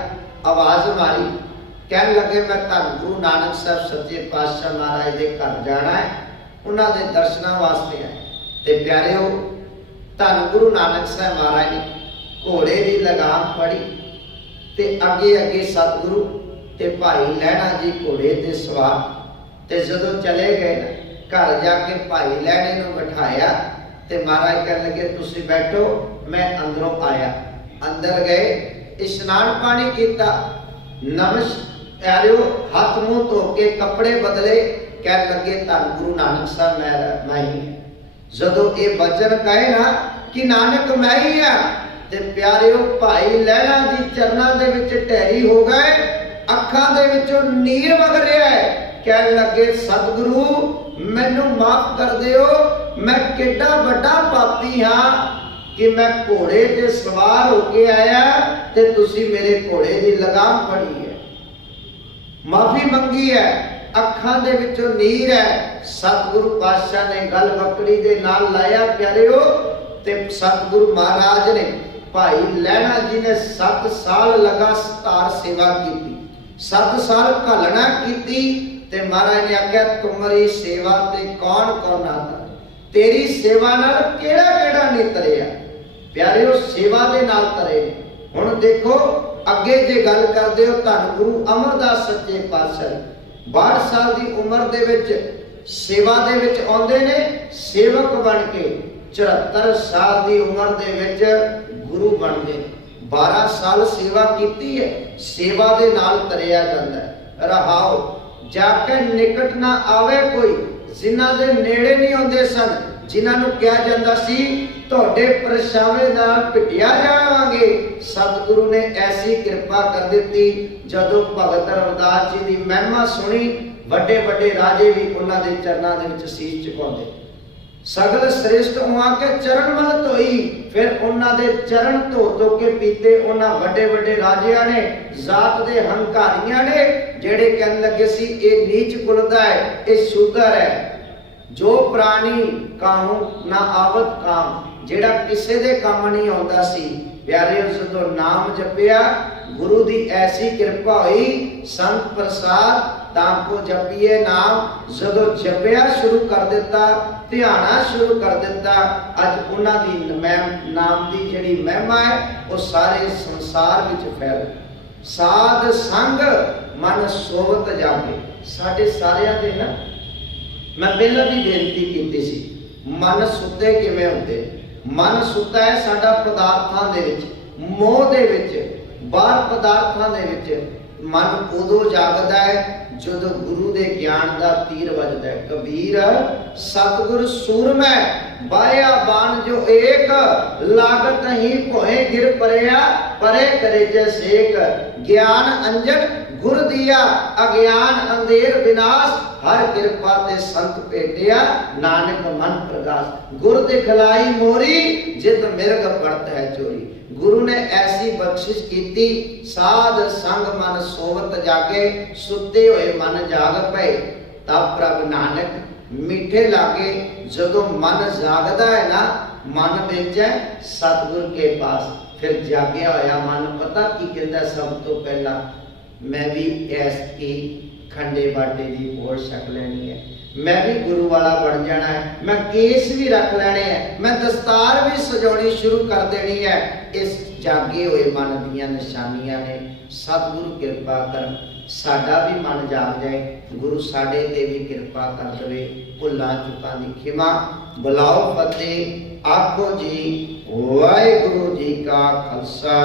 ਆਵਾਜ਼ ਮਾਰੀ, ਕਹਿਣ ਲੱਗੇ ਮੈਂ ਧੰਨ ਗੁਰੂ ਨਾਨਕ ਸਾਹਿਬ ਸੱਚੇ ਪਾਤਸ਼ਾਹ ਮਹਾਰਾਜ ਦੇ ਘਰ ਜਾਣਾ ਹੈ, ਉਹਨਾਂ ਦੇ ਦਰਸ਼ਨਾਂ ਵਾਸਤੇ ਆਏ। ਤੇ ਪਿਆਰਿਓ, ਧੰਨ ਗੁਰੂ ਨਾਨਕ ਸਾਹਿਬ ਮਹਾਰਾਜ ਨੇ ਘੋੜੇ ਦੀ ਲਗਾਮ ਫੜੀ ਤੇ ਅੱਗੇ ਅੱਗੇ ਸਤਿਗੁਰੂ ਤੇ ਭਾਈ ਲਹਿਣਾ ਜੀ ਘੋੜੇ ਤੇ ਸਵਾਰ। ਤੇ ਜਦੋਂ ਚਲੇ ਗਏ ਨਾ, ਘਰ ਜਾ ਕੇ ਭਾਈ ਲਹਿਣੇ ਨੂੰ ਬਿਠਾਇਆ ਤੇ ਮਹਾਰਾਜ ਕਹਿਣ ਲੱਗੇ ਤੁਸੀਂ ਬੈਠੋ, ਮੈਂ ਅੰਦਰੋਂ ਆਇਆ। ਅੰਦਰ ਗਏ, ਇਸ਼ਨਾਨ ਪਾਣੀ ਕੀਤਾ, ਪਿਆਰਿਓ ਹੱਥ ਮੂੰਹ ਧੋ ਕੇ ਕੱਪੜੇ ਬਦਲੇ, ਕਹਿਣ ਲੱਗੇ ਧੰਨ ਗੁਰੂ ਨਾਨਕ ਸਾਹਿਬ ਮੈਂ ਹੀ। ਜਦੋਂ ਇਹ ਬਚਨ ਕਹੇ ਨਾ ਕਿ ਨਾਨਕ ਮੈਂ ਹੀ ਆ, ਤੇ ਪਿਆਰਿਓ ਭਾਈ ਲਹਿਣਾ ਜੀ ਚਰਨਾਂ ਦੇ ਵਿੱਚ ਢਹਿਰੀ ਹੋ ਗਏ, ਅੱਖਾਂ ਦੇ ਵਿੱਚੋਂ ਨੀਰ ਵਗ ਰਿਹਾ ਹੈ। ਕਹਿਣ ਲੱਗੇ ਸਤਿਗੁਰੂ ਮੈਨੂੰ ਮਾਫ ਕਰ ਦਿਓ, ਮੈਂ ਕਿੱਡਾ ਵੱਡਾ ਪਾਪੀ ਹਾਂ ਕਿ ਮੈਂ ਘੋੜੇ ਤੇ ਸਵਾਰ ਹੋ ਕੇ ਆਇਆ ਤੇ ਤੁਸੀਂ ਮੇਰੇ ਘੋੜੇ ਦੀ ਲਗਾਮ ਫੜੀ ਹੈ। ਮਾਫੀ ਮੰਗੀ ਹੈ, ਅੱਖਾਂ ਦੇ ਵਿੱਚੋਂ ਨੀਰ ਹੈ। ਸਤਿਗੁਰੂ ਪਾਤਸ਼ਾਹ ਨੇ ਗੱਲ ਬੱਕੜੀ ਦੇ ਨਾਲ ਲਾਇਆ ਪਿਆਰਿਓ, ਤੇ ਸਤਿਗੁਰੂ ਮਹਾਰਾਜ ਨੇ ਭਾਈ ਲਹਿਣਾ ਜੀ ਨੇ 7 ਸਾਲ ਲਗਾਤਾਰ ਸੇਵਾ ਕੀਤੀ, 7 ਸਾਲ ਘਾਲਣਾ ਕੀਤੀ। ਤੇ ਮਹਾਰਾਜ ਨੇ ਆਖਿਆ ਤੁਮਰੀ ਸੇਵਾ ਤੇ ਕੌਣ ਕੌਣ ਨਾ ਤਰੇ, ਤੇਰੀ ਸੇਵਾ ਨਾਲ ਕਿਹੜਾ ਕਿਹੜਾ ਨਹੀਂ ਤਰਿਆ। ਪਿਆਰਿਓ ਸੇਵਾ ਦੇ ਨਾਲ ਤਰੇ। ਹੁਣ ਦੇਖੋ ਅੱਗੇ ਜੇ ਗੱਲ ਕਰਦੇ ਹੋ, ਧੰਨ ਗੁਰੂ ਅਮਰਦਾਸ ਸੱਚੇ ਪਾਤਸ਼ਾਹ 62 ਸਾਲ ਦੀ ਉਮਰ ਦੇ ਵਿੱਚ ਸੇਵਾ ਦੇ ਵਿੱਚ ਆਉਂਦੇ ਨੇ, ਸੇਵਕ ਬਣ ਕੇ 74 ਸਾਲ ਦੀ ਉਮਰ ਦੇ ਵਿੱਚ ਗੁਰੂ ਬਣਦੇ। 12 ਸਾਲ ਸੇਵਾ ਕੀਤੀ ਹੈ, ਸੇਵਾ ਦੇ ਨਾਲ ਤਰਿਆ ਜਾਂਦਾ ਹੈ। ਰਹਾਓ ਜਾ ਕੇ ਨਿਕਟ ਨਾ ਆਵੇ ਕੋਈ, ਜਿਨ੍ਹਾਂ ਦੇ ਨੇੜੇ ਨਹੀਂ ਆਉਂਦੇ ਸਨ, ਜਿਨ੍ਹਾਂ ਨੂੰ ਕਿਹਾ ਜਾਂਦਾ ਸੀ ਤੁਹਾਡੇ ਪਰਛਾਵੇਂ ਨਾਲ ਭਿੱਟਿਆ ਜਾਵਾਂਗੇ। ਸਤਿਗੁਰੂ ਨੇ ਐਸੀ ਕਿਰਪਾ ਕਰ ਦਿੱਤੀ, ਜਦੋਂ ਭਗਤ ਰਵਿਦਾਸ ਜੀ ਦੀ ਮਹਿਮਾ ਸੁਣੀ, ਵੱਡੇ ਵੱਡੇ ਰਾਜੇ ਵੀ ਉਹਨਾਂ ਦੇ ਚਰਨਾਂ ਦੇ ਵਿੱਚ ਸੀਸ ਝੁਕਾਉਂਦੇ। ਸਗਲ ਸ੍ਰੇਸ਼ਟ ਉਹਾਂ ਕੇ ਚਰਨ ਮਲ ਧੋਈ, ਫਿਰ ਉਹਨਾਂ ਦੇ ਚਰਨ ਧੋ ਧੋ ਕੇ ਪੀਤੇ ਉਹਨਾਂ ਵੱਡੇ ਵੱਡੇ ਰਾਜਿਆਂ ਨੇ, ਜ਼ਾਤ ਦੇ ਹੰਕਾਰੀਆਂ ਨੇ, ਜਿਹੜੇ ਕਹਿਣ ਲੱਗੇ ਸੀ ਇਹ ਨੀਚ ਕੁਲ ਦਾ ਹੈ, ਇਹ ਸ਼ੂਦਰ ਹੈ। ਜੋ ਪ੍ਰਾਣੀ ਕਾਹੂ ਨਾ ਆਵਤ ਕਾਮ, ਜਿਹੜਾ ਕਿਸੇ ਦੇ ਕੰਮ ਨਹੀਂ ਆਉਂਦਾ ਸੀ। ਪਿਆਰੇ ਜਦੋਂ ਨਾਮ ਜਪਿਆ, ਗੁਰੂ ਦੀ ਐਸੀ ਕਿਰਪਾ ਹੋਈ, ਸੰਤ ਪ੍ਰਸਾਦ ਤਾਂ ਕੋ ਜਪੀਏ ਨਾਮ। ਜਦੋਂ ਜਪਿਆ ਸ਼ੁਰੂ ਕਰ ਦਿੱਤਾ, ਧਿਆਣਾ ਸ਼ੁਰੂ ਕਰ ਦਿੱਤਾ, ਅੱਜ ਉਹਨਾਂ ਦੀ ਨਾਮ ਦੀ ਜਿਹੜੀ ਮਹਿਮਾ ਹੈ ਉਹ ਸਾਰੇ ਸੰਸਾਰ ਵਿੱਚ ਫੈਲ ਗਈ। ਸਾਧ ਸੰਗ ਮਨ ਸੋਵਤ ਜਾਗੇ। ਸਾਡੇ ਸਾਰਿਆਂ ਦੇ ਨਾ, ਮੈਂ ਪਹਿਲਾਂ ਵੀ ਬੇਨਤੀ ਕੀਤੀ ਸੀ, ਮਨ ਸੁੱਤੇ ਕਿਵੇਂ ਹੁੰਦੇ? ਮਨ ਸੁੱਤਾ ਹੈ ਸਾਡਾ ਪਦਾਰਥਾਂ ਦੇ ਵਿੱਚ, ਮੋਹ ਦੇ ਵਿੱਚ, ਬਾਹਰ ਪਦਾਰਥਾਂ ਦੇ ਵਿੱਚ। ਮਨ ਉਦੋਂ ਜਾਗਦਾ ਹੈ ਜਦੋਂ ਗੁਰੂ ਦੇ ਗਿਆਨ ਦਾ ਤੀਰ ਵੱਜਦਾ ਹੈ। ਕਬੀਰ ਸਤਿਗੁਰ ਸੂਰਮੈ ਬਾਇਆ ਬਾਣ ਜੋ ਏਕ, ਲਾਗਤ ਹੀ ਭੋਏ ਗਿਰ ਪਰਿਆ, ਪਰੇ ਕਰੇ ਜੇ ਸੇਕ। ਗਿਆਨ ਅੰਜਨ गुर दिया अज्ञान अंधेर विनाश, हर कृपा ते संत भेटिया नानक मन प्रकाश। गुर दिखलाई मोरी जित मिर्ग पड़त है चोरी। गुरु ने ऐसी बख्शिश कीती, साध संग मन सोवत जागे, सुते हुए मन जाग पे। तब प्रभ नानक मीठे लागे। जदों मन जागदा है ना, मन विच है सतगुर के पास, फिर जागया होया मन पता की कहंदा सब तो पहला मैं भी ऐसी खंडे बाटे की पौड़ छक लेनी है, मैं भी गुरु वाला बन जाना है, मैं केस भी रख लेने हैं, मैं दस्तार भी सजानी शुरू कर देनी है। इस जागे हुए मन दियां निशानियां ने। सतगुरु कृपा कर साडा भी मन जाग जाए, गुरु साडे ते भी कृपा कर देवे। भुल्लां चुकां दी खिमा। बुलाओ फतेह, आखो जी वाहिगुरु जी का खालसा